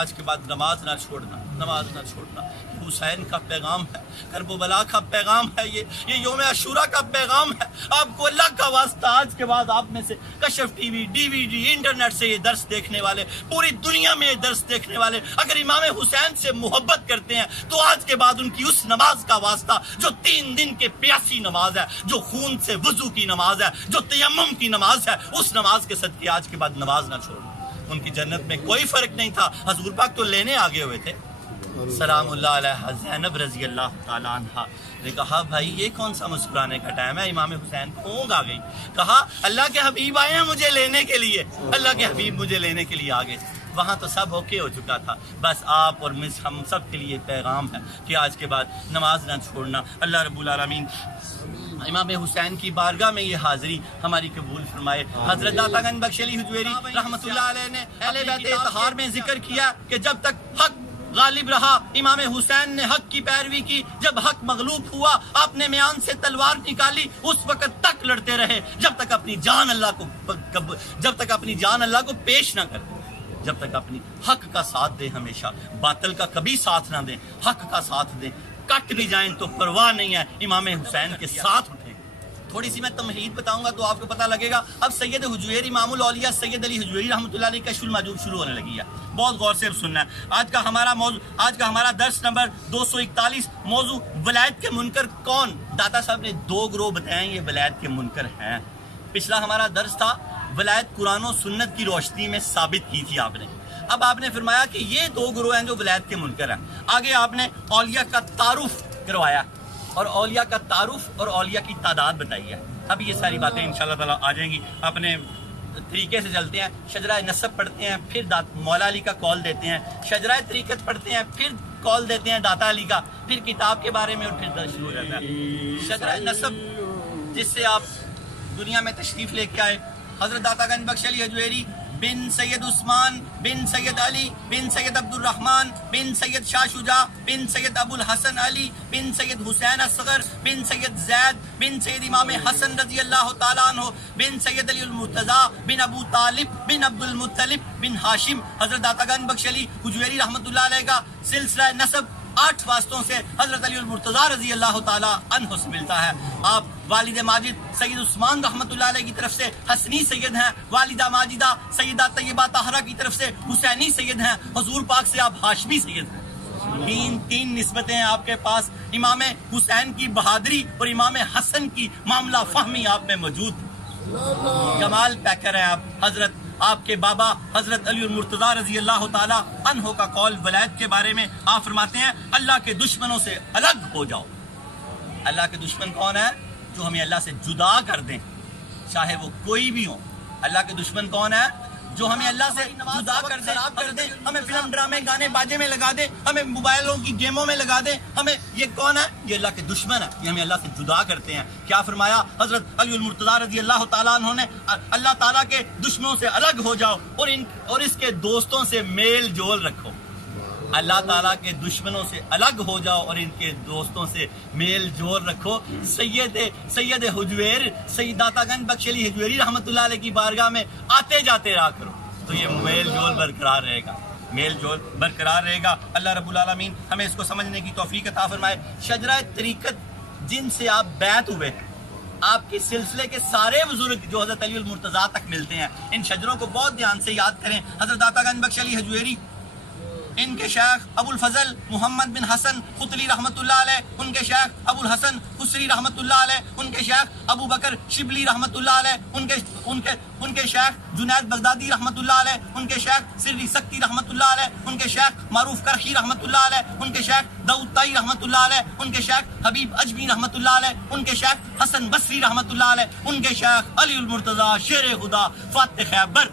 آج کے بعد نماز نہ چھوڑنا، نماز نہ چھوڑنا۔ حسین کا پیغام ہے، کربلا کا پیغام ہے، یہ یوم عاشورہ کا پیغام ہے۔ آپ کو اللہ کا واسطہ آج کے بعد آپ میں سے کشف ٹی وی، ڈی وی ڈی، انٹرنیٹ سے یہ درس دیکھنے والے، پوری دنیا میں یہ درس دیکھنے والے اگر امام حسین سے محبت کرتے ہیں تو آج کے بعد ان کی اس نماز کا واسطہ جو 3 دن کے پیاسی نماز ہے، جو خون سے وضو کی نماز ہے، جو تیمم کی نماز ہے، اس نماز کے صدقے آج کے بعد نماز نہ چھوڑنا۔ ان کی جنت میں کوئی فرق نہیں تھا۔ حضور پاک تو لینے آگے ہوئے تھے، سلام اللہ علیہ زینب رضی اللہ تعالیٰ عنہ نے کہا بھائی یہ کون سا مسکرانے کا ٹائم ہے، امام حسین کو اونگ آ گئی۔ کہا اللہ کے حبیب آئے ہیں مجھے لینے کے لیے، اللہ کے حبیب مجھے لینے کے لیے آگے۔ وہاں تو سب اوکے ہو چکا تھا، بس آپ اور ہم سب کے لیے پیغام ہے کہ آج کے بعد نماز نہ چھوڑنا۔ اللہ رب العالمین امام حسین کی بارگاہ میں یہ حاضری ہماری قبول فرمائے۔ حضرت داتا گنج بخش علی حجویری رحمۃ اللہ علیہ نے اہل بیت اطہار میں ذکر کیا کہ جب تک حق غالب رہا امام حسین نے حق کی پیروی کی، جب حق مغلوب ہوا آپ نے میان سے تلوار نکالی، اس وقت تک لڑتے رہے جب تک اپنی جان اللہ کو پیش نہ کر دیں، جب تک اپنی حق کا ساتھ دیں، ہمیشہ باطل کا کبھی ساتھ نہ دیں، حق کا ساتھ دیں، کٹ بھی جائیں تو پرواہ نہیں ہے، امام حسین کے ساتھ اٹھیں۔ تھوڑی سی میں تمہید بتاؤں گا تو آپ کو پتہ لگے گا۔ اب سید حجویری امام الاولیاء سید علی حجویری رحمۃ اللہ علیہ کشف المحجوب شروع ہونے لگی ہے، بہت غور سے اب سننا ہے۔ آج کا ہمارا درس نمبر 241، موضوع ولایت کے منکر کون؟ داتا صاحب نے 2 گروہ بتائے یہ ولایت کے منکر ہیں۔ پچھلا ہمارا درس تھا ولایت قرآن و سنت کی روشنی میں ثابت کی تھی آپ نے۔ اب آپ نے فرمایا کہ یہ 2 گروہ ہیں جو ولایت کے منکر ہیں۔ آگے آپ نے اولیاء کا تعارف کروایا اور اولیاء کا تعارف اور اولیاء کی تعداد بتائی ہے۔ اب یہ ساری باتیں انشاءاللہ تعالیٰ آ جائیں گی، اپنے طریقے سے چلتے ہیں۔ شجرہ نسب پڑھتے ہیں، پھر مولا علی کا کال دیتے ہیں، شجرہ طریقت پڑھتے ہیں، پھر کال دیتے ہیں داتا علی کا، پھر کتاب کے بارے میں اور پھر درس شروع ہو جاتا ہے۔ شجرہ نسب جس سے آپ دنیا میں تشریف لے کے آئے، حضرت داتا گنج بخش علی حجویری بن سید عثمان بن سید علی بن سید عبد الرحمن بن سید شاہ شجاع بن سید ابو الحسن علی بن سید حسین اصغر بن سید زید بن سید امام حسن رضی اللہ تعالیٰ عنہ بن سید علی المرتضیٰ بن ابو طالب بن عبد المطلب بن ہاشم۔ حضرت داتا گنج بخش علی حجویری رحمۃ اللہ علیہ کا سلسلہ نسب 8 واسطوں سے حضرت علی المرتضیٰ رضی اللہ تعالیٰ عنہ سے ملتا ہے۔ آپ والد ماجد سید عثمان رحمۃ اللہ علیہ کی طرف سے حسنی سید ہیں، والدہ ماجدہ سیدہ طیبہ طاہرہ کی طرف سے حسینی سید ہیں، حضور پاک سے آپ ہاشمی سید ہیں۔ 3 نسبتیں ہیں آپ کے پاس، امام حسین کی بہادری اور امام حسن کی معاملہ فہمی آپ میں موجود، کمال پیکر ہیں آپ۔ حضرت آپ کے بابا حضرت علی المرتضیٰ رضی اللہ تعالیٰ عنہ کا قول ولایت کے بارے میں آپ فرماتے ہیں اللہ کے دشمنوں سے الگ ہو جاؤ۔ اللہ کے دشمن کون ہے؟ جو ہمیں اللہ سے جدا کر دیں، چاہے وہ کوئی بھی ہو۔ اللہ کے دشمن کون ہے؟ جو ہمیں اللہ سے جدا کر دیں، ہمیں فلم ڈرامے گانے باجے میں لگا دیں، ہمیں موبائلوں کی گیموں میں لگا دیں، ہمیں یہ کون ہے؟ یہ اللہ کے دشمن ہے، یہ ہمیں اللہ سے جدا کرتے ہیں۔ کیا فرمایا حضرت علی المرتضیٰ رضی اللہ تعالیٰ عنہ نے؟ اللہ تعالیٰ کے دشمنوں سے الگ ہو جاؤ اور اس کے دوستوں سے میل جول رکھو۔ اللہ تعالیٰ کے دشمنوں سے الگ ہو جاؤ اور ان کے دوستوں سے میل جول رکھو۔ سید حجویر سید داتا گنج بخش علی حجویری رحمۃ اللہ علیہ کی بارگاہ میں آتے جاتے رہا کرو تو یہ میل جول برقرار رہے گا، میل جول برقرار رہے گا۔ اللہ رب العالمین ہمیں اس کو سمجھنے کی توفیق عطا فرمائے۔ شجرہ طریقت جن سے آپ بیعت ہوئے، آپ کے سلسلے کے سارے بزرگ جو حضرت علی المرتضیٰ تک ملتے ہیں، ان شجروں کو بہت دھیان سے یاد کریں۔ حضرت داتا گنج بخش علی حجویری ان کے شیخ ابو الفضل محمد بن حسن قطلی رحمۃ اللہ علیہ، ان کے شیخ ابو الحسن حسری رحمۃ اللہ علیہ، ان کے شیخ ابو بکر شبلی رحمۃ اللہ علیہ، ان کے شیخ جنید بغدادی رحمۃ اللہ علیہ، ان کے شیخ سری سکتی رحمۃ اللہ علیہ، ان کے شیخ معروف کرخی رحمۃ اللہ علیہ، ان کے شیخ داؤد طائی رحمۃ اللہ علیہ، ان کے شیخ حبیب اجمی رحمۃ اللہ علیہ، ان کے شیخ حسن بصری رحمۃ اللہ علیہ، ان کے شیخ علی المرتضیٰ شیر خدا فاتح خیبر،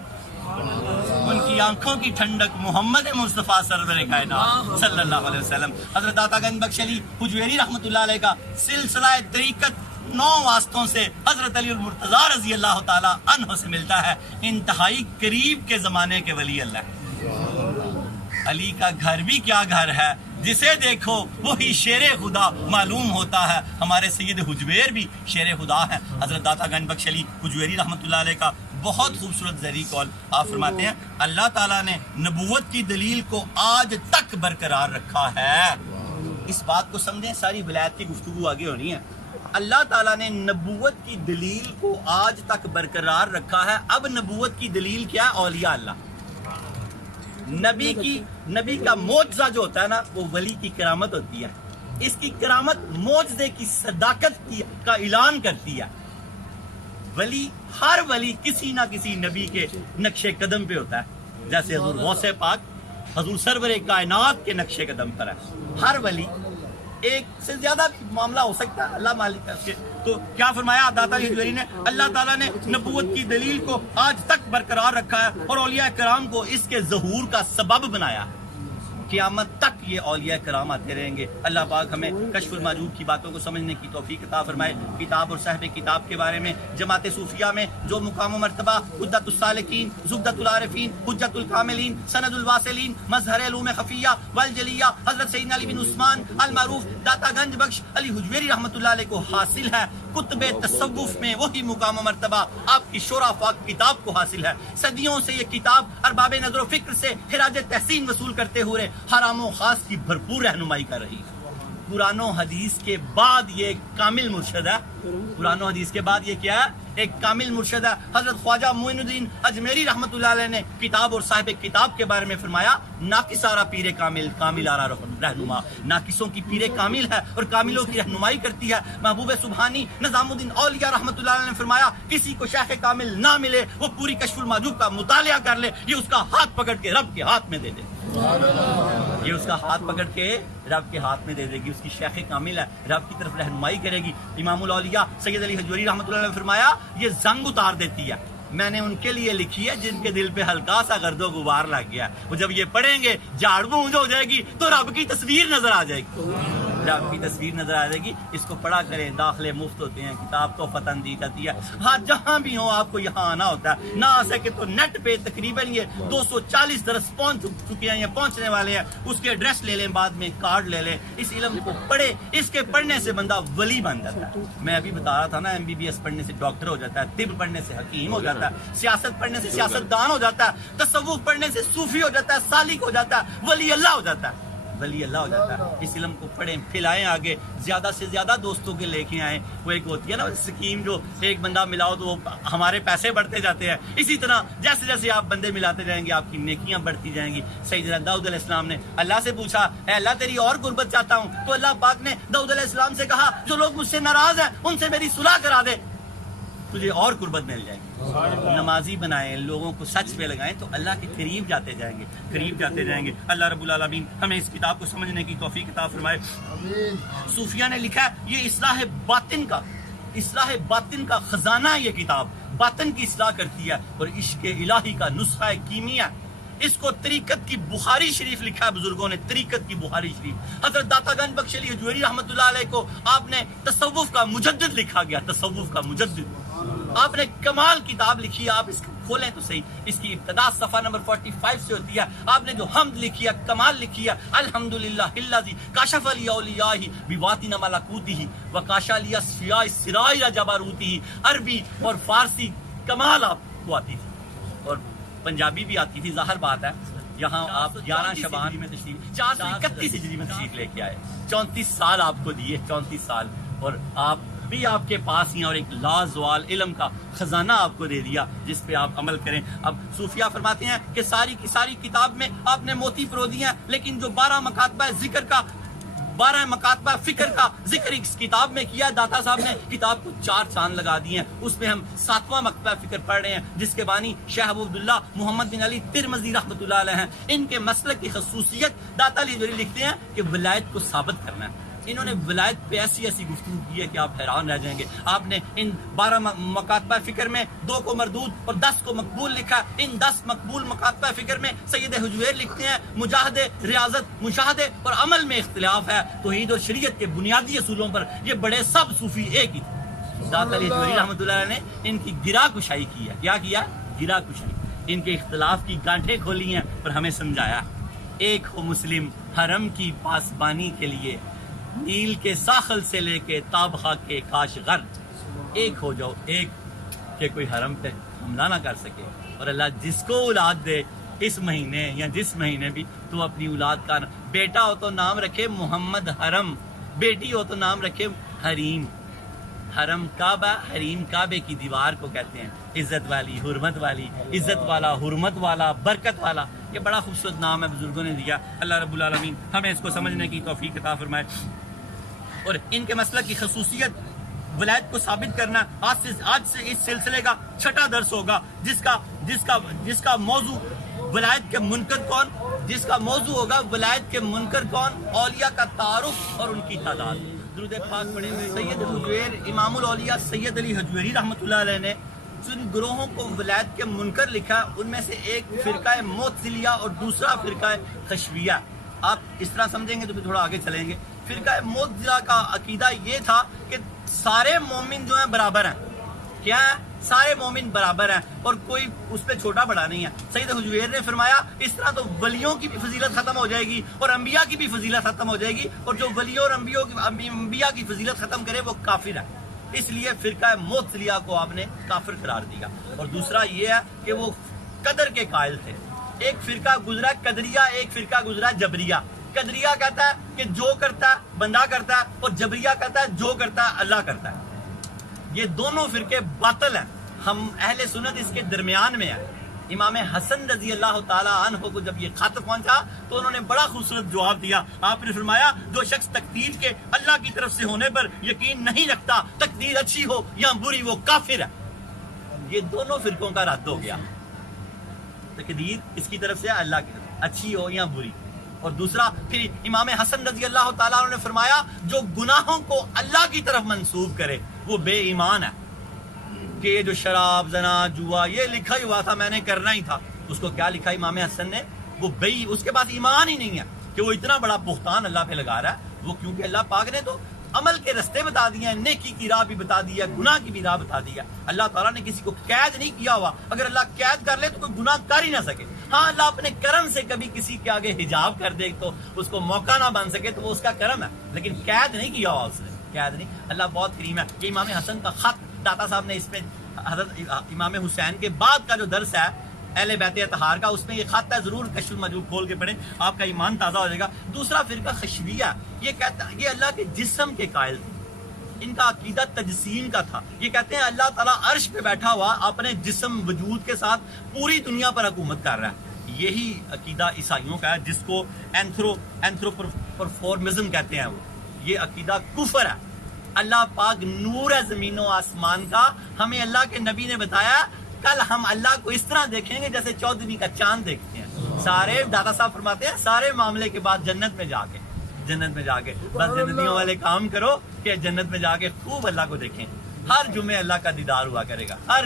ان کی آنکھوں کی ٹھنڈک محمد مصطفیٰ سرور کائنات صلی اللہ علیہ وسلم، حضرت داتا گنج بخش علی حجویری رحمۃ اللہ علیہ کا سلسلہ طریقت 9 واسطوں سے حضرت علی المرتضیٰ رضی اللہ تعالی عنہ سے ملتا ہے، انتہائی قریب کے زمانے کے ولی اللہ۔ علی کا گھر بھی کیا گھر ہے، جسے دیکھو وہی شیر خدا معلوم ہوتا ہے۔ ہمارے سید حجویر بھی شیر خدا ہیں۔ حضرت داتا گنج بخش علی حجویری رحمۃ اللہ علیہ کا بہت خوبصورت زرعی قول آپ فرماتے ہیں، اللہ تعالیٰ نے نبوت کی دلیل کو آج تک برقرار رکھا ہے۔ اس بات کو سمجھیں، ساری ولایت کی گفتگو آگے ہونی ہے۔ اللہ تعالیٰ نے نبوت کی دلیل کو آج تک برقرار رکھا ہے۔ اب نبوت کی دلیل کیا ہے؟ اولیاء اللہ۔ نبی کا معجزہ جو ہوتا ہے نا، وہ ولی کی کرامت ہوتی ہے۔ اس کی کرامت معجزے کی صداقت کا اعلان کرتی ہے۔ ہر ولی کسی نہ کسی نبی کے نقش قدم پہ ہوتا ہے، جیسے حضور غوث پاک حضور سرور کائنات کے نقش قدم پر ہے۔ ہر ولی ایک سے زیادہ بھی معاملہ ہو سکتا ہے، اللہ مالک ہے۔ تو کیا فرمایا داتا حجویری نے؟ اللہ تعالیٰ نے نبوت کی دلیل کو آج تک برقرار رکھا ہے اور اولیاء کرام کو اس کے ظہور کا سبب بنایا۔ قیامت تک یہ اولیاء کرام آتے رہیں گے۔ اللہ پاک ہمیں کشف المعجوب کی باتوں کو سمجھنے کی توفیق عطا فرمائے۔ کتاب اور صاحب کتاب کے بارے میں جماعت صوفیہ میں جو مقام و مرتبہ عدت السالکین، زبدۃ العارفین، حجت الکاملین، سند الواصلین، مظہر علوم خفیہ والجلیہ حضرت سیدنا علی بن عثمان المعروف داتا گنج بخش علی حجویری رحمۃ اللہ علیہ کو حاصل ہے، کتب تصوف میں وہی مقام و مرتبہ آپ کی شورا فاق کتاب کو حاصل ہے۔ صدیوں سے یہ کتاب ارباب نظر و فکر سے خراج تحسین وصول کرتے ہوئے حرام و خاص کی بھرپور رہنمائی کر رہی ہے۔ قرآن و حدیث کے بعد یہ ایک کامل مرشد ہے۔ قرآن و حدیث کے بعد یہ کیا ہے؟ ایک کامل مرشد ہے۔ حضرت خواجہ معین الدین اجمیری رحمۃ اللہ علیہ نے کتاب اور صاحب کتاب کے بارے میں فرمایا، ناقص آرا پیر کامل، کامل آرا رہنما۔ ناقصوں کی پیر کامل ہے اور کاملوں کی رہنمائی کرتی ہے۔ محبوب سبحانی نظام الدین اولیاء رحمۃ اللہ علیہ نے فرمایا، کسی کو شیخ کامل نہ ملے وہ پوری کشف المعجوب کا مطالعہ کر لے، یہ اس کا ہاتھ پکڑ کے رب کے ہاتھ میں دے دے، یہ اس کا ہاتھ پکڑ کے رب کے ہاتھ میں دے دے گی، اس کی شیخ کامل ہے، رب کی طرف رہنمائی کرے گی۔ امام الاولیاء سید علی حجویری رحمۃ اللہ علیہ نے فرمایا، یہ زنگ اتار دیتی ہے، میں نے ان کے لیے لکھی ہے جن کے دل پہ ہلکا سا گرد و غبار لگ گیا ہے، وہ جب یہ پڑھیں گے جھاڑ بونج ہو جائے گی تو رب کی تصویر نظر آ جائے گی، رب کی تصویر نظر آ جائے گی۔ اس کو پڑھا کریں، داخلے مفت ہوتے ہیں، کتاب تو فتن دی جاتی ہے۔ ہاں جہاں بھی ہو آپ کو یہاں آنا ہوتا ہے، نہ آ سکے تو نیٹ پہ تقریباً یہ 240 درس پہنچ چکے ہیں یا پہنچنے والے ہیں، اس کے ایڈریس لے لیں، بعد میں کارڈ لے لیں، اس علم کو پڑھے، اس کے پڑھنے سے بندہ ولی بن جاتا ہے۔ میں ابھی بتا رہا تھا نا، MBBS پڑھنے سے ڈاکٹر ہو جاتا ہے، طب پڑھنے سے حکیم ہو جاتا ہے، سیاست پڑھنے سے سیاست دان ہو جاتا ہے، تصوف پڑھنے سے صوفی ہو جاتا ہے، سالک ہو جاتا ہے، ولی اللہ ہو جاتا ہے، ولی اللہ ہو جاتا ہے۔ اس علم کو پڑھیں، پھیلائیں آگے، زیادہ سے زیادہ دوستوں کے لے کے آئیں۔ وہ ایک ہوتی ہے نا سکیم، جو ایک بندہ ملاؤ تو ہمارے پیسے بڑھتے جاتے ہیں، اسی طرح جیسے جیسے آپ بندے ملاتے جائیں گے آپ کی نیکیاں بڑھتی جائیں گی۔ سیدنا داؤد علیہ السلام نے اللہ سے پوچھا، اے اللہ تیری اور غربت چاہتا ہوں، تو اللہ پاک نے داؤد علیہ السلام سے کہا، جو لوگ مجھ سے ناراض ہیں ان سے میری صلح کرا دے، تجھے اور قربت مل جائے گی۔ نمازی بنائیں، لوگوں کو سچ پہ لگائیں تو اللہ کے قریب جاتے جائیں گے، قریب جاتے جائیں گے۔ اللہ رب العالمین ہمیں اس کتاب کو سمجھنے کی توفیق عطا فرمائے۔ صوفیہ نے لکھا ہے، یہ اصلاح باطن کا خزانہ ہے، یہ کتاب باطن کی اصلاح کرتی ہے اور عشق الہی کا نسخہ کیمیا۔ اس کو طریقت کی بخاری شریف لکھا ہے بزرگوں نے، طریقت کی بخاری شریف۔ حضرت داتا گنج بخش علی حجویری رحمۃ اللہ علیہ کو آپ نے تصوف کا مجدد لکھا گیا، تصوف کا مجدد۔ آپ نے کمال کتاب لکھی ہے، آپ اس کو کھولیں تو صحیح، اس کی ابتدا صفحہ نمبر 45 سے ہوتی ہے۔ آپ نے جو حمد لکھی ہے، کمال لکھی ہے، الحمدللہ الذی کاشف لی اولیاءہ بباطن ملکوتہ وکاشف لی اصفیاء سرائر جبروتہ۔ عربی اور فارسی کمال آپ کو آتی تھی اور پنجابی بھی آتی تھی، ظاہر بات ہے۔ یہاں آپ 11 شعبان میں تشریف، 431 ہجری میں تشریف لے کے آئے، 34 سال آپ کو دیے، 34 سال، اور آپ بھی آپ کے پاس ہی ہیں اور ایک لازوال علم کا خزانہ آپ کو دے دیا جس پہ آپ عمل کریں. اب صوفیہ فرماتے ہیں کہ ساری کی ساری کتاب میں آپ نے موتی پرو دی ہیں، لیکن جو 12 مکاتبہ ذکر کا 12 مکاتبہ فکر کا ذکر اس کتاب میں کیا، داتا صاحب نے کتاب کو 4 چاند لگا دیے ہیں. اس میں ہم 7واں مکتبہ فکر پڑھ رہے ہیں جس کے بانی شیخ ابو عبداللہ محمد بن علی ترمذی رحمۃ اللہ علیہ ہیں. ان کے مسلک کی خصوصیت داتا علی حجویری لکھتے ہیں کہ ولایت کو ثابت کرنا ہے. انہوں نے ولایت پہ ایسی گفتگو کی ہے کہ آپ حیران رہ جائیں گے. آپ نے ان 12 مکاتبہ فکر میں 2 کو مردود اور 10 کو مقبول لکھا. ان 10 مقبول مکاتبہ فکر میں سید حجویر لکھتے ہیں مجاہدے، ریاضت، مشاہدے اور عمل میں اختلاف ہے، توحید اور شریعت کے بنیادی اصولوں پر یہ بڑے سب صوفی ایک ہی تھے. داتا علی حجویری رحمۃ اللہ علیہ نے ان کی گرا کشائی کی ہے. کیا کیا؟ گرا کشائی. ان کے اختلاف کی گانٹھیں کھولی ہیں اور ہمیں سمجھایا. ایک ہو مسلم حرم کی پاسبانی کے لیے، نیل کے ساحل سے لے کے تابخا کے کاش غرد. ایک ہو جاؤ، ایک کہ کوئی حرم پہ حملہ نہ کر سکے. اور اللہ جس کو اولاد دے اس مہینے یا جس مہینے بھی، تو اپنی اولاد کا بیٹا ہو تو نام رکھے محمد حرم، بیٹی ہو تو نام رکھے حریم. حرم کعبہ، حریم کعبے کی دیوار کو کہتے ہیں عزت والی، حرمت والی، عزت والا، حرمت والا، برکت والا. یہ بڑا خوبصورت نام ہے بزرگوں نے دیا. اللہ رب العالمین ہمیں اس کو سمجھنے کی توفیق عطا فرمائے. اور ان کے مسلک کی خصوصیت ولایت کو ثابت کرنا. آج سے اس سلسلے کا 6واں درس ہوگا جس کا موضوع ولایت کے منکر کون، جس کا موضوع ہوگا ولایت کے منکر کون، اولیاء کا تعارف اور ان کی تعداد. درود پاک پڑھیں. سید حجویر امام الاولیاء سید علی حجویری رحمۃ اللہ علیہ نے جن گروہوں کو ولایت کے منکر لکھا ان میں سے ایک فرقہ معتزلیہ اور دوسرا فرقہ خشویہ. آپ اس طرح سمجھیں گے تو پھر تھوڑا آگے چلیں گے. فرقہ معتزلہ کا عقیدہ یہ تھا کہ سارے مومن جو ہیں برابر ہیں. کیا ہے؟ سارے مومن برابر ہیں اور کوئی اس پہ چھوٹا بڑا نہیں ہے. سید حجویر نے فرمایا اس طرح تو ولیوں کی بھی فضیلت ختم ہو جائے گی اور انبیاء کی بھی فضیلت ختم ہو جائے گی، اور جو ولیوں اور انبیاء کی فضیلت ختم کرے وہ کافر ہے. اس لیے فرقہ معتزلیہ کو آپ نے کافر قرار دیا. اور دوسرا یہ ہے کہ وہ قدر کے قائل تھے. ایک فرقہ گزرا قدریہ، ایک فرقہ گزرا جبریہ. قدریہ کہتا ہے کہ جو کرتا ہے بندہ کرتا ہے، اور جبریہ کہتا ہے جو کرتا ہے اللہ کرتا ہے. یہ دونوں فرقے باطل ہیں. ہم اہل سنت اس کے درمیان میں ہیں. امام حسن رضی اللہ تعالی عنہ کو جب یہ خط پہنچا تو انہوں نے بڑا خوبصورت جواب دیا. آپ نے فرمایا جو شخص تقدیر کے اللہ کی طرف سے ہونے پر یقین نہیں رکھتا، تقدیر اچھی ہو یا بری، وہ کافر ہے. یہ دونوں فرقوں کا رد ہو گیا. تقدیر اس کی طرف سے اللہ کی طرف، اچھی ہو یا بری. اور دوسرا پھر امام حسن رضی اللہ تعالیٰ عنہ نے فرمایا جو گناہوں کو اللہ کی طرف منسوب کرے وہ بے ایمان ہے. کہ یہ جو شراب، زنا، جوا یہ لکھا ہی ہوا تھا میں نے کرنا ہی تھا، اس کو کیا لکھا امام حسن نے؟ وہ بے، اس کے پاس ایمان ہی نہیں ہے کہ وہ اتنا بڑا بہتان اللہ پہ لگا رہا ہے. وہ کیونکہ اللہ پاک نے تو عمل کے رستے بتا دیے ہیں، نیکی کی راہ بھی بتا دی ہے، گناہ کی بھی راہ بتا دی ہے. اللہ تعالیٰ نے کسی کو قید نہیں کیا ہوا. اگر اللہ قید کر لے تو کوئی گناہ کر ہی نہ سکے. ہاں اللہ اپنے کرم سے کبھی کسی کے آگے حجاب کر دے تو اس کو موقع نہ بن سکے تو وہ اس کا کرم ہے، لیکن قید نہیں کیا ہوا اس نے. قید نہیں. اللہ بہت کریم ہے. یہ امام حسن کا خط داتا صاحب نے اس میں حضرت امام حسین کے بعد کا جو درس ہے اہل بیت اطہار کا، اس میں یہ خط ہے. ضرور کشف المجوب کھول کے پڑھیں، آپ کا ایمان تازہ ہو جائے گا. دوسرا فرقہ خشویہ، یہ کہتا ہے یہ اللہ کے جسم کے قائل تھے. ان کا عقیدہ تجسیم کا تھا. یہ کہتے ہیں اللہ تعالیٰ عرش پہ بیٹھا ہوا اپنے جسم وجود کے ساتھ پوری دنیا پر حکومت کر رہا ہے. یہی عقیدہ عیسائیوں کا ہے جس کو اینتھروپورفورمزم کہتے ہیں. وہ یہ عقیدہ کفر ہے. اللہ پاک نور ہے زمین و آسمان کا. ہمیں اللہ کے نبی نے بتایا کل ہم اللہ کو اس طرح دیکھیں گے جیسے 14ویں کا چاند دیکھتے ہیں. سارے دادا صاحب فرماتے ہیں سارے معاملے کے بعد جنت میں جا کے بس جنتیوں والے کام کرو کہ جنت میں جا کے خوب اللہ کو دیکھیں. ہر جمعے اللہ کا دیدار ہوا کرے گا. ہر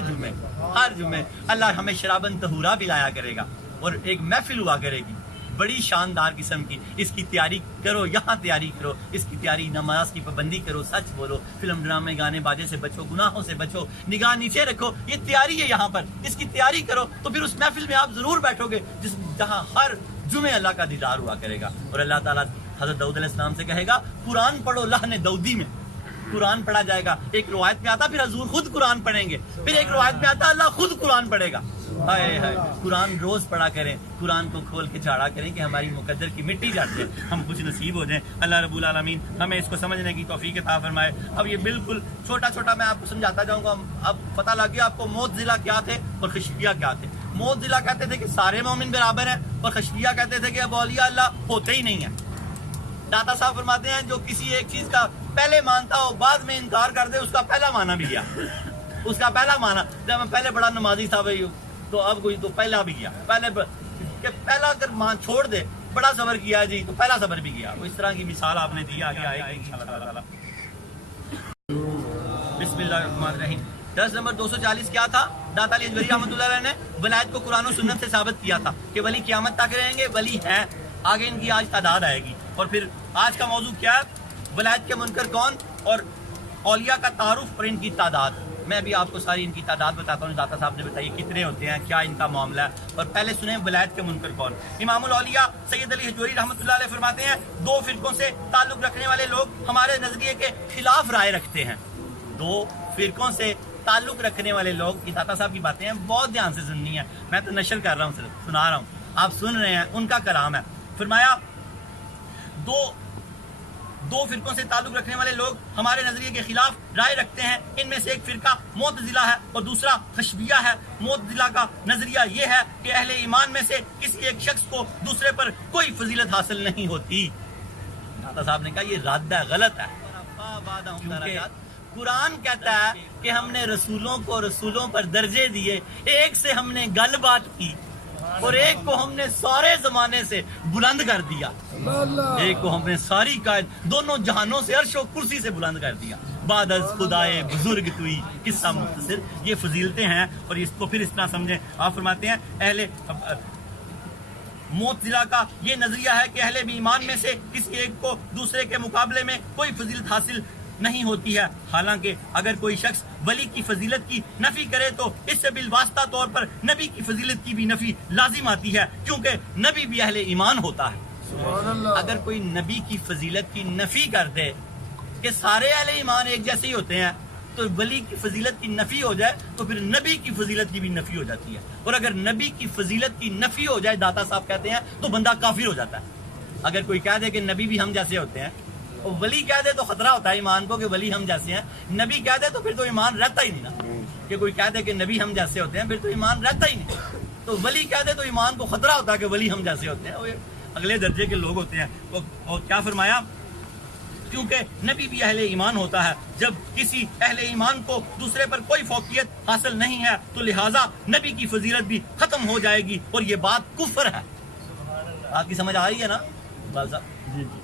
جمعے اللہ ہمیں شرابن طہورا پلایا کرے گا اور ایک محفل ہوا کرے گی بڑی شاندار قسم کی. اس کی تیاری کرو، یہاں تیاری کرو. اس کی تیاری، نماز کی پابندی کرو، سچ بولو، فلم ڈرامے گانے باجے سے بچو، گناہوں سے بچو، نگاہ نیچے رکھو. یہ تیاری ہے یہاں پر. اس کی تیاری کرو تو پھر اس محفل میں آپ ضرور بیٹھو گے جہاں ہر جمعے اللہ کا دیدار ہوا کرے گا. اور اللہ تعالیٰ حضرت داؤد علیہ السلام سے کہے گا قرآن پڑھو لحن داؤدی میں. قرآن پڑھا جائے گا. ایک روایت میں آتا پھر حضور خود قرآن پڑھیں گے, پھر ایک روایت میں آتا اللہ خود قرآن پڑھے گا. ہائے ہائے, قرآن روز پڑھا کریں, قرآن کو کھول کے جھاڑا کریں کہ ہماری مقدر کی مٹی جاتے ہم کچھ نصیب ہو جائیں. اللہ رب العالمین ہمیں اس کو سمجھنے کی توفیق عطا فرمائے. اب یہ بالکل چھوٹا چھوٹا میں آپ کو سمجھاتا جاؤں گا. اب پتہ لگ گیا آپ کو معتزلہ کیا تھے اور خشبیہ کیا تھے. معتزلہ کہتے تھے کہ سارے مومن برابر ہیں, اور خشبیہ کہتے تھے کہ اب اولیاء اللہ ہوتے ہی نہیں ہیں. داتا صاحب فرماتے ہیں جو کسی ایک چیز کا پہلے مانتا ہو بعد میں انکار کر دے, اس کا پہلا معنی بھی گیا. اس کا پہلا معنی, جب میں پہلے بڑا نمازی تھا بھائی تو اب کوئی تو پہلا بھی گیا. پہلا اگر مان چھوڑ دے بڑا صبر کیا جی تو پہلا صبر بھی گیا. وہ اس طرح کی مثال آپ نے دی, آگے آئے گی انشاءاللہ تعالی. بسم اللہ الرحمن الرحیم. درس نمبر 240 کیا تھا؟ داتا علی حجویری رحمۃ اللہ علیہ نے ولایت کو قرآن و سنت سے ثابت کیا تھا کہ ولی قیامت تک رہیں گے, ولی ہیں. آگے ان کی آج تعداد آئے گی. اور پھر آج کا موضوع کیا ہے؟ ولایت کے منکر کون اور اولیاء کا تعارف اور ان کی تعداد. میں بھی آپ کو ساری ان کی تعداد بتاتا ہوں. داتا صاحب نے بتائی کتنے ہوتے ہیں, کیا ان کا معاملہ ہے. اور پہلے سنیں ولایت کے منکر کون. امام الاولیاء سید علی حجویری رحمۃ اللہ علیہ فرماتے ہیں دو فرقوں سے تعلق رکھنے والے لوگ ہمارے نظریے کے خلاف رائے رکھتے ہیں. دو فرقوں سے تعلق رکھنے والے لوگ, یہ داتا صاحب کی باتیں ہیں, بہت دھیان سے سننی ہے. میں تو نشر کر رہا ہوں, صرف سنا رہا ہوں, آپ سن رہے ہیں, ان کا کلام ہے. فرمایا دو فرقوں سے تعلق رکھنے والے لوگ ہمارے نظریے کے خلاف رائے رکھتے ہیں. ان میں سے ایک فرقہ معتزلہ ہے اور دوسرا خشبیہ ہے. معتزلہ کا نظریہ یہ ہے کہ اہل ایمان میں سے کسی ایک شخص کو دوسرے پر کوئی فضیلت حاصل نہیں ہوتی. داتا صاحب نے کہا یہ رد ہے, غلط ہے. کیونکہ قرآن کہتا ہے کہ ہم نے رسولوں کو رسولوں پر درجے دیے, ایک سے ہم نے گل بات کی اور ایک کو ہم نے سارے زمانے سے بلند کر دیا. ایک کو ہم نے ساری کائنات دونوں جہانوں سے عرش و کرسی سے بلند کر دیا. بعد از خدائے بزرگ توئی قصہ مختصر. یہ فضیلتیں ہیں اور اس کو پھر اس طرح سمجھیں. آپ فرماتے ہیں اہل معتزلہ کا یہ نظریہ ہے کہ اہل ایمان میں سے کسی ایک کو دوسرے کے مقابلے میں کوئی فضیلت حاصل نہیں ہوتی ہے. حالانکہ اگر کوئی شخص ولی کی فضیلت کی نفی کرے تو اس سے بالواسطہ طور پر نبی کی فضیلت کی بھی نفی لازم آتی ہے, کیونکہ نبی بھی اہل ایمان ہوتا ہے. اگر کوئی نبی کی فضیلت کی نفی کر دے کہ سارے اہل ایمان ایک جیسے ہی ہوتے ہیں, تو ولی کی فضیلت کی نفی ہو جائے تو پھر نبی کی فضیلت کی بھی نفی ہو جاتی ہے. اور اگر نبی کی فضیلت کی نفی ہو جائے, داتا صاحب کہتے ہیں, تو بندہ کافر ہو جاتا ہے. اگر کوئی کہہ دے کہ نبی بھی ہم جیسے ہوتے ہیں, اور ولی کہہ دے تو خطرہ ہوتا ہے ایمان کو کہ ولی ہم جیسے ہیں. نبی کہہ دے تو پھر تو ایمان رہتا ہی نہیں نا. کہ کوئی کہہ دے کہ نبی ہم جیسے ہوتے ہیں, پھر تو ایمان رہتا ہی نہیں. تو ولی کہہ دے تو ایمان کو خطرہ ہوتا ہے کہ ولی ہم جیسے ہوتے ہیں, وہ اگلے درجے کے لوگ ہوتے ہیں. اور کیا فرمایا, کیونکہ نبی بھی اہل ایمان ہوتا ہے. جب کسی اہل ایمان کو دوسرے پر کوئی فوقیت حاصل نہیں ہے تو لہٰذا نبی کی فضیلت بھی ختم ہو جائے گی, اور یہ بات کفر ہے. آپ کی سمجھ آ رہی ہے نا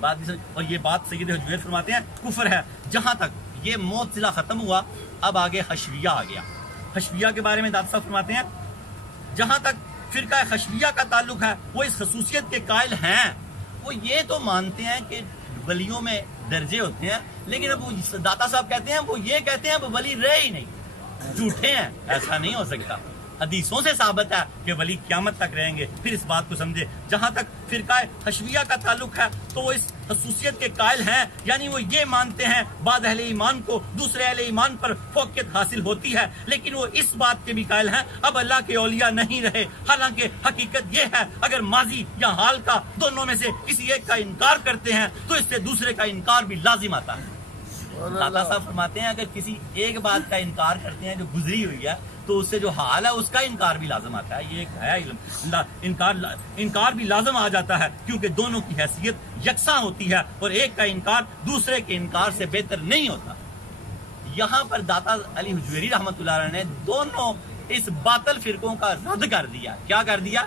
بات. اور یہ بات سید حجویر فرماتے ہیں کفر ہے. جہاں تک یہ معتزلہ ختم ہوا, اب آگے خشبیہ آ گیا. خشبیہ کے بارے میں داتا صاحب فرماتے ہیں جہاں تک فرقہ خشبیہ کا تعلق ہے وہ اس خصوصیت کے قائل ہیں. وہ یہ تو مانتے ہیں کہ ولیوں میں درجے ہوتے ہیں, لیکن اب داتا صاحب کہتے ہیں وہ یہ کہتے ہیں وہ ولی رہے ہی نہیں, جھوٹے ہیں. ایسا نہیں ہو سکتا. حدیثوں سے ثابت ہے کہ ولی قیامت تک رہیں گے. پھر اس بات کو سمجھے. جہاں تک فرقہ خشبیہ کا تعلق ہے تو وہ اس خصوصیت کے قائل ہیں, یعنی وہ یہ مانتے ہیں بعض اہل ایمان کو دوسرے اہل ایمان پر فوقیت حاصل ہوتی ہے, لیکن وہ اس بات کے بھی قائل ہیں اب اللہ کے اولیاء نہیں رہے. حالانکہ حقیقت یہ ہے اگر ماضی یا حال کا دونوں میں سے کسی ایک کا انکار کرتے ہیں تو اس سے دوسرے کا انکار بھی لازم آتا ہے. داتا صاحب فرماتے ہیں اگر کسی ایک بات کا انکار کرتے ہیں جو گزری ہوئی ہے تو اس سے جو حال ہے اس کا انکار بھی لازم آتا ہے. یہ ایک ہے علم. انکار بھی لازم آ جاتا ہے کیونکہ دونوں کی حیثیت یکساں ہوتی ہے اور ایک کا انکار دوسرے کے انکار سے بہتر نہیں ہوتا. یہاں پر داتا علی حجویری رحمۃ اللہ علیہ نے دونوں اس باطل فرقوں کا رد کر دیا. کیا کر دیا؟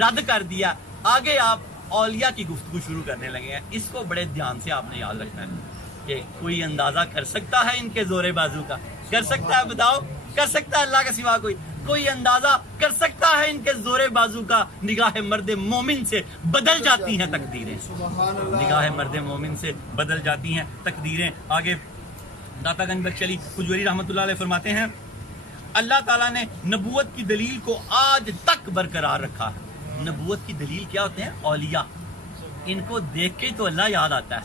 رد کر دیا. آگے آپ اولیاء کی گفتگو شروع کرنے لگے ہیں. اس کو بڑے دھیان سے آپ نے یاد رکھنا ہے کہ کوئی اندازہ کر سکتا ہے ان کے زور بازو کا؟ کر سکتا ہے؟ بتاؤ, کر سکتا ہے اللہ کے سوا کوئی اندازہ کر سکتا ہے ان کے زور بازو کا؟ نگاہ مرد مومن سے بدل جاتی ہیں تقدیریں. نگاہ مرد مومن سے بدل جاتی ہیں تقدیریں. آگے داتا گنج بخش علی حجویری رحمۃ اللہ علیہ فرماتے ہیں اللہ تعالیٰ نے نبوت کی دلیل کو آج تک برقرار رکھا ہے. نبوت کی دلیل کیا ہوتے ہیں؟ اولیاء. ان کو دیکھ کے تو اللہ یاد آتا ہے،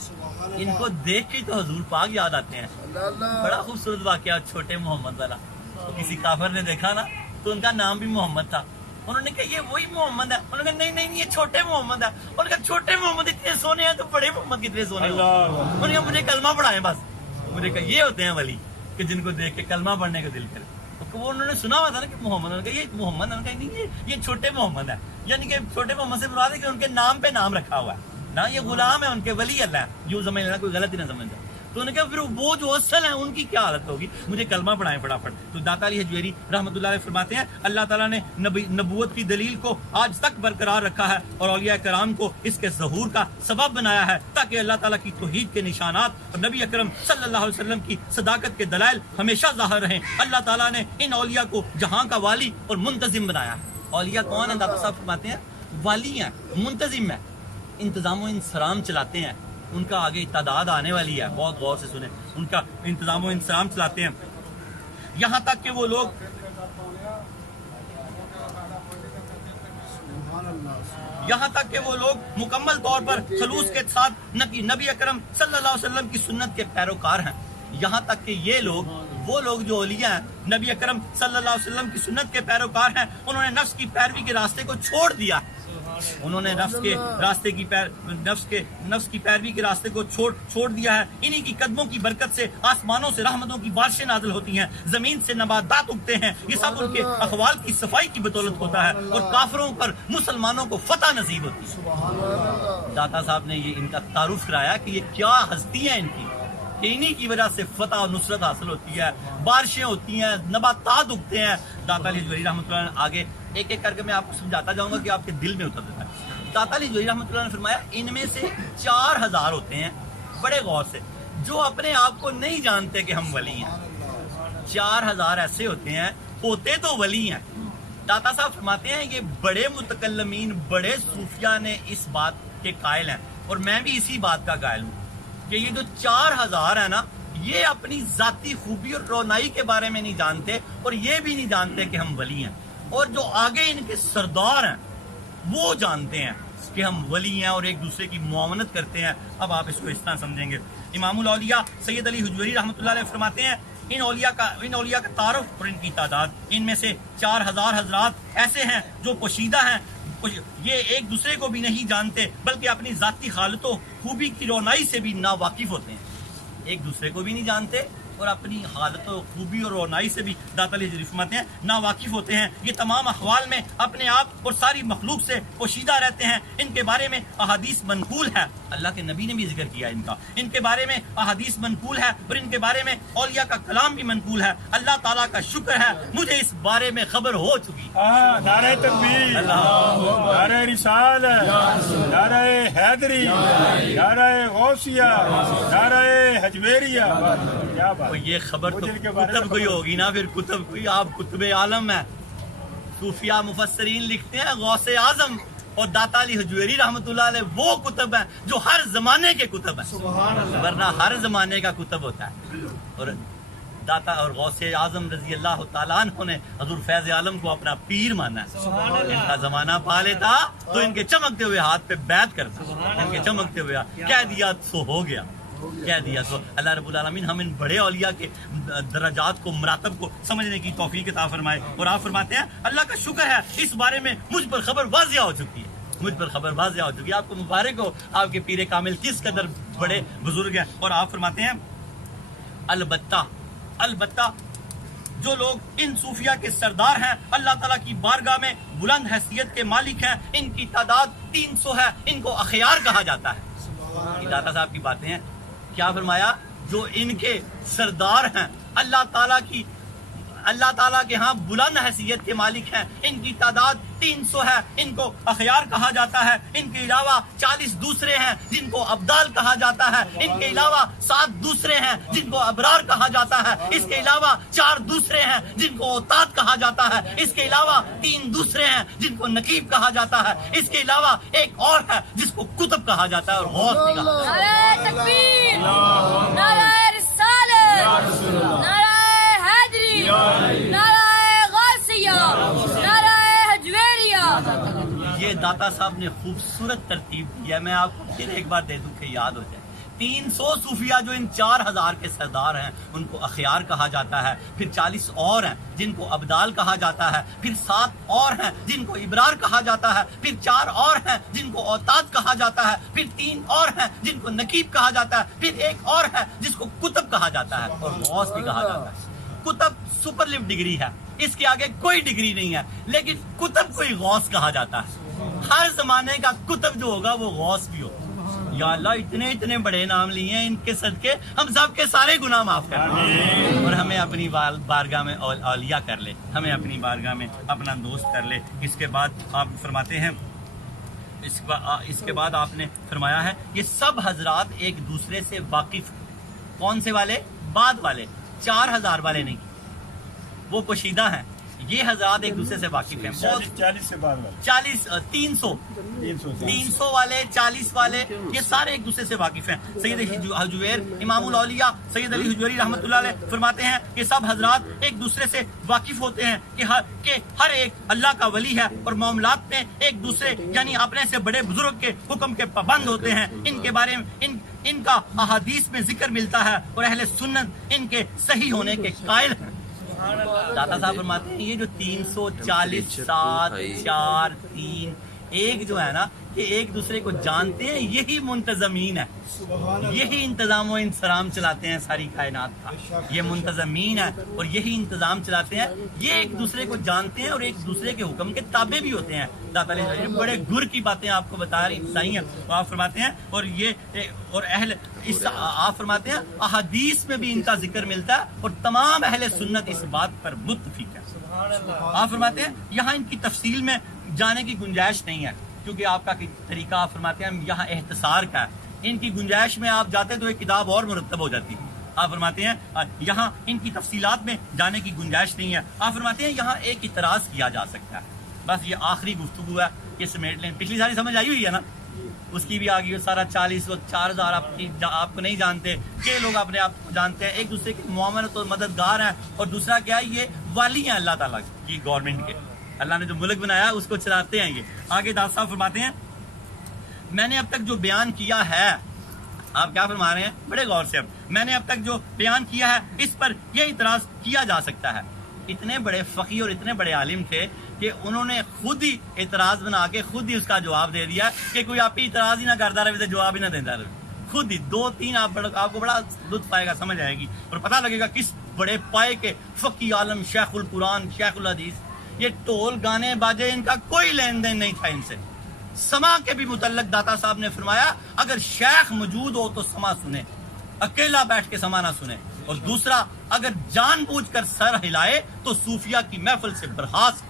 ان کو دیکھ کے تو حضور پاک یاد آتے ہیں. بڑا خوبصورت واقعہ چھوٹے محمد والا. تو کسی کافر نے دیکھا نا تو ان کا نام بھی محمد تھا. انہوں نے کہا یہ وہی محمد ہے. انہوں نے کہا نہیں نہیں یہ چھوٹے محمد ہے. انہوں نے کہا چھوٹے محمد اتنے سونے ہیں تو بڑے محمد کتنے سونے ہیں. انہوں نے کہا مجھے کلمہ پڑھائیں بس. مجھے کہا یہ ہوتے ہیں ولی کہ جن کو دیکھ کے کلمہ پڑھنے کا دل کرے. وہ انہوں نے سنا ہوا تھا نا کہ محمد، انہوں نے کہا یہ محمد، انہوں نے کہا نہیں یہ چھوٹے محمد ہے. یعنی کہ چھوٹے محمد سے مراد ہے کہ ان کے نام پہ نام رکھا ہوا ہے نا، یہ غلام ہے ان کے، ولی اللہ ہے. یوں سمجھ لینا، کوئی غلط ہی نہ سمجھ جائے. تو انہوں نے کہا پھر وہ جو اصل ہیں ان کی کیا حالت ہوگی، مجھے کلمہ پڑھائیں فٹافٹ. تو داتا علی حجویری رحمۃ اللہ علیہ فرماتے ہیں اللہ تعالیٰ نے نبوت کی دلیل کو آج تک برقرار رکھا ہے اور اولیاء کرام کو اس کے ظہور کا سبب بنایا ہے تاکہ اللہ تعالیٰ کی توحید کے نشانات اور نبی اکرم صلی اللہ علیہ وسلم کی صداقت کے دلائل ہمیشہ ظاہر رہیں. اللہ تعالیٰ نے ان اولیاء کو جہاں کا والی اور منتظم بنایا ہے. اولیاء کون ہیں؟ داتا صاحب فرماتے ہیں والی ہیں، منتظم ہیں، انتظام و انصرام چلاتے ہیں. ان کا آگے تعداد آنے والی ہے، بہت غور سے سنیں. ان کا انتظام و انصرام چلاتے ہیں یہاں تک کہ وہ لوگ مکمل طور پر خلوص کے ساتھ نبی اکرم صلی اللہ علیہ وسلم کی سنت کے پیروکار ہیں. یہاں تک کہ یہ لوگ، وہ لوگ جو اولیاء ہیں نبی اکرم صلی اللہ علیہ وسلم کی سنت کے پیروکار ہیں، انہوں نے نفس کی پیروی کے راستے کو چھوڑ دیا. انہوں نے نفس کی پیروی کے راستے کو چھوڑ دیا ہے. انہی کی قدموں کی برکت سے آسمانوں سے رحمتوں کی بارشیں نازل ہوتی ہیں، زمین سے نباتات اگتے ہیں. یہ سب ان کے اقوال کی صفائی کی بدولت ہوتا ہے اور کافروں پر مسلمانوں کو فتح نصیب ہوتی ہے. داتا صاحب نے یہ ان کا تعارف کرایا کہ یہ کیا ہستی ہے ان کی، کہ انہی کی وجہ سے فتح اور نصرت حاصل ہوتی ہے، بارشیں ہوتی ہیں، نباتات اگتے ہیں. داتا علی حجویری رحمۃ اللہ آگے ایک ایک کر کے میں آپ کو سمجھاتا جاؤں گا کہ آپ کے دل میں اتر دیتا ہے. داتا علی حجویری رحمۃ اللہ نے فرمایا ان میں سے 4000 ہوتے ہیں، بڑے غور سے، جو اپنے آپ کو نہیں جانتے کہ ہم ولی ہیں. 4000 ایسے ہوتے تو ولی ہیں. داتا صاحب فرماتے ہیں یہ بڑے متکلمین، بڑے صوفیاء نے اس بات کے قائل ہیں اور میں بھی اسی بات کا قائل ہوں کہ یہ جو 4000 ہیں نا، یہ اپنی ذاتی خوبی اور رونائی کے بارے میں نہیں جانتے اور یہ بھی نہیں جانتے کہ ہم ولی ہیں. اور جو آگے ان کے سردار ہیں وہ جانتے ہیں کہ ہم ولی ہیں اور ایک دوسرے کی معاونت کرتے ہیں. اب آپ اس کو اس طرح سمجھیں گے. امام الاولیاء سید علی حجویری رحمۃ اللہ علیہ فرماتے ہیں ان اولیاء کا تعارف اور ان کی تعداد، ان میں سے 4000 حضرات ایسے ہیں جو پوشیدہ ہیں، یہ ایک دوسرے کو بھی نہیں جانتے بلکہ اپنی ذاتی حالتوں خوبی کی رونائی سے بھی ناواقف ہوتے ہیں. ایک دوسرے کو بھی نہیں جانتے اور اپنی حالتوں خوبی اور رونائی سے بھی داتا علی حجویری فرماتے ہیں ناواقف ہوتے ہیں. یہ تمام احوال میں اپنے آپ اور ساری مخلوق سے پوشیدہ رہتے ہیں. ان کے بارے میں احادیث منقول ہے، اللہ کے نبی نے بھی ذکر کیا ان کے بارے میں احادیث منقول ہے اور ان کے بارے میں اولیاء کا کلام بھی منقول ہے. اللہ تعالیٰ کا شکر ہے مجھے اس بارے میں خبر ہو چکی. نعرہ تکبیر، نعرہ رسالت، نعرہ حیدری، نعرہ غوثیہ، نعرہ حجویریہ. کیا بات، یہ خبر تو کتب کوئی ہوگی نا، پھر کتب کوئی، آپ کتب عالم ہے. صوفیاء مفسرین لکھتے ہیں غوث اعظم اور داتا علی حجویری رحمۃ اللہ علیہ وہ کتب ہیں جو ہر زمانے کے کتب ہیں، ورنہ ہر زمانے کا کتب ہوتا ہے. اور داتا اور غوث اعظم رضی اللہ تعالیٰ عنہ نے حضور فیض عالم کو اپنا پیر مانا ہے. ان کا زمانہ پا لیتا تو ان کے چمکتے ہوئے ہاتھ پہ بیعت کرتا، ان کے چمکتے ہوئے کہہ دیا سو ہو گیا، کہہ دیا سو. اللہ رب العالمین ہم ان بڑے اولیاء کے درجات کو، مراتب کو سمجھنے کی توفیق عطا فرمائے. اور آپ فرماتے ہیں اللہ کا شکر ہے اس بارے میں مجھ پر خبر واضح ہو چکی ہے، مجھ پر خبر واضح ہو چکی ہے. آپ کو مبارک ہو، آپ کے پیر کامل کس قدر بڑے بزرگ ہیں. اور آپ فرماتے ہیں البتہ جو لوگ ان صوفیاء کے سردار ہیں، اللہ تعالیٰ کی بارگاہ میں بلند حیثیت کے مالک ہیں، ان کی تعداد 300 ہے. ان کو اخیار کہا جاتا ہے. داتا صاحب کی باتیں ہیں. کیا فرمایا؟ جو ان کے سردار ہیں، اللہ تعالیٰ کے ہاں بلند حیثیت کے مالک ہیں، ان کی تعداد 300 ہے. ان کو اخیار کہا جاتا ہے. ان کے علاوہ 40 دوسرے ہیں جن کو ابدال کہا جاتا ہے. ان کے علاوہ 7 دوسرے ہیں جن کو ابرار کہا جاتا ہے. اس کے علاوہ 4 دوسرے ہیں جن کو اوتاد کہا جاتا ہے. اس کے علاوہ 3 دوسرے ہیں جن کو نقیب کہا جاتا ہے. اس کے علاوہ ایک اور ہے جس کو کتب کہا جاتا ہے اور غوث بھی کہا جاتا ہے. نعرہ تکبیر، نعرہ رسالت، نعرہ حیدری، نعرہ غوثیہ، نعرہ حجویریہ. یہ داتا صاحب نے خوبصورت ترتیب دی ہے، میں آپ کو پھر ایک بار دے دوں کہ یاد ہو جائے۔ 300 صوفیہ جو ان 4000 کے سردار ہیں ان کو اخیار کہا جاتا ہے، پھر 40 اور ہیں جن کو ابدال کہا جاتا ہے، پھر 7 اور ہیں جن کو ابرار کہا جاتا ہے، پھر 4 اور ہیں جن کو اوتاد کہا جاتا ہے، پھر 3 اور ہیں جن کو نقیب کہا جاتا ہے، پھر 1 اور ہے جس کو کتب کہا جاتا ہے اور غوث بھی کہا جاتا ہے۔ کتب سپرلیو ڈگری ہے، اس کے آگے کوئی ڈگری نہیں ہے، لیکن کتب کو ہی غوث کہا جاتا ہے۔ ہر زمانے کا کتب جو ہوگا وہ غوث بھی ہوگا۔ یا اللہ اتنے بڑے نام لیے ہیں، ان کے صدقے ہم سب کے سارے گناہ معاف کر لیں اور ہمیں اپنی بارگاہ میں اولیاء کر لے، ہمیں اپنی بارگاہ میں اپنا دوست کر لے۔ اس کے بعد آپ فرماتے ہیں، اس کے بعد آپ نے فرمایا ہے یہ سب حضرات ایک دوسرے سے واقف، کون سے والے؟ بعد والے، 4000 والے نہیں، وہ پوشیدہ ہیں، یہ حضرات ایک دوسرے سے واقف ہیں۔ 40 سے بعد والے 40 300 والے، 40 والے، یہ سارے ایک دوسرے سے واقف ہیں۔ سید حجویر امام الاولیاء سید علی حجویری رحمۃ اللہ علیہ فرماتے ہیں کہ سب حضرات ایک دوسرے سے واقف ہوتے ہیں کہ ہر ایک اللہ کا ولی ہے اور معاملات میں ایک دوسرے یعنی اپنے سے بڑے بزرگ کے حکم کے پابند ہوتے ہیں، ان کے بارے میں ان کا احادیث میں ذکر ملتا ہے اور اہل سنت ان کے صحیح ہونے کے قائل ہیں۔ داتا صاحب فرماتے ہیں یہ جو 340 7 4 3 1 جو ہے نا، کہ ایک دوسرے کو جانتے ہیں، یہی منتظمین ہے، یہی انتظام و انصرام چلاتے ہیں ساری کائنات کا، یہ منتظمین ہے اور یہی انتظام چلاتے ہیں، یہ ایک دوسرے کو جانتے ہیں اور ایک دوسرے کے حکم کے تابع بھی ہوتے ہیں۔ داتا علیہ بڑے گر کی باتیں آپ کو بتا رہی ہیں، آپ فرماتے ہیں اور یہ اور آپ فرماتے ہیں احادیث میں بھی ان کا ذکر ملتا ہے اور تمام اہل سنت اس بات پر متفق ہے۔ آپ فرماتے ہیں یہاں ان کی تفصیل میں جانے کی گنجائش نہیں ہے، کیونکہ آپ کا طریقہ آپ فرماتے ہیں یہاں اختصار کا ہے، ان کی گنجائش میں آپ جاتے تو ایک کتاب اور مرتب ہو جاتی۔ آپ فرماتے ہیں یہاں ان کی تفصیلات میں جانے کی گنجائش نہیں ہے۔ آپ فرماتے ہیں یہاں ایک اعتراض کیا جا سکتا ہے، بس یہ آخری گفتگو ہے، یہ سمیٹ لیں۔ پچھلی ساری سمجھ آئی ہوئی ہے نا، اس کی بھی آگئی سارا 40 و 4000 آپ کو نہیں جانتے، کہ لوگ اپنے آپ کو جانتے ہیں، ایک دوسرے کے معاونت اور مددگار ہیں، اور دوسرا کیا ہے یہ والی ہیں اللہ تعالیٰ کی گورنمنٹ کے، اللہ نے جو ملک بنایا اس کو چلاتے ہیں یہ۔ آگے داتا صاحب فرماتے ہیں میں نے اب تک جو بیان کیا ہے، آپ کیا فرما رہے ہیں بڑے غور سے، اب میں نے اب تک جو بیان کیا ہے اس پر یہ اعتراض کیا جا سکتا ہے۔ اتنے بڑے فقیہ اور اتنے بڑے عالم تھے کہ انہوں نے خود ہی اعتراض بنا کے خود ہی اس کا جواب دے دیا کہ کوئی آپ ہی اعتراض ہی نہ کرتا رہے، جواب ہی نہ دیتا رہے، خود ہی 2-3 آپ کو بڑا لطف آئے گا، سمجھ آئے گی اور پتہ لگے گا کس بڑے پائے کے فقی عالم، شیخ القرآن، شیخ الحدیث۔ یہ ٹول گانے باجے ان کا کوئی لین دین نہیں تھا ان سے۔ سما کے بھی متعلق داتا صاحب نے فرمایا اگر شیخ موجود ہو تو سما سنے، اکیلا بیٹھ کے سما نہ سنے، اور دوسرا اگر جان بوجھ کر سر ہلائے تو صوفیہ کی محفل سے برخاست،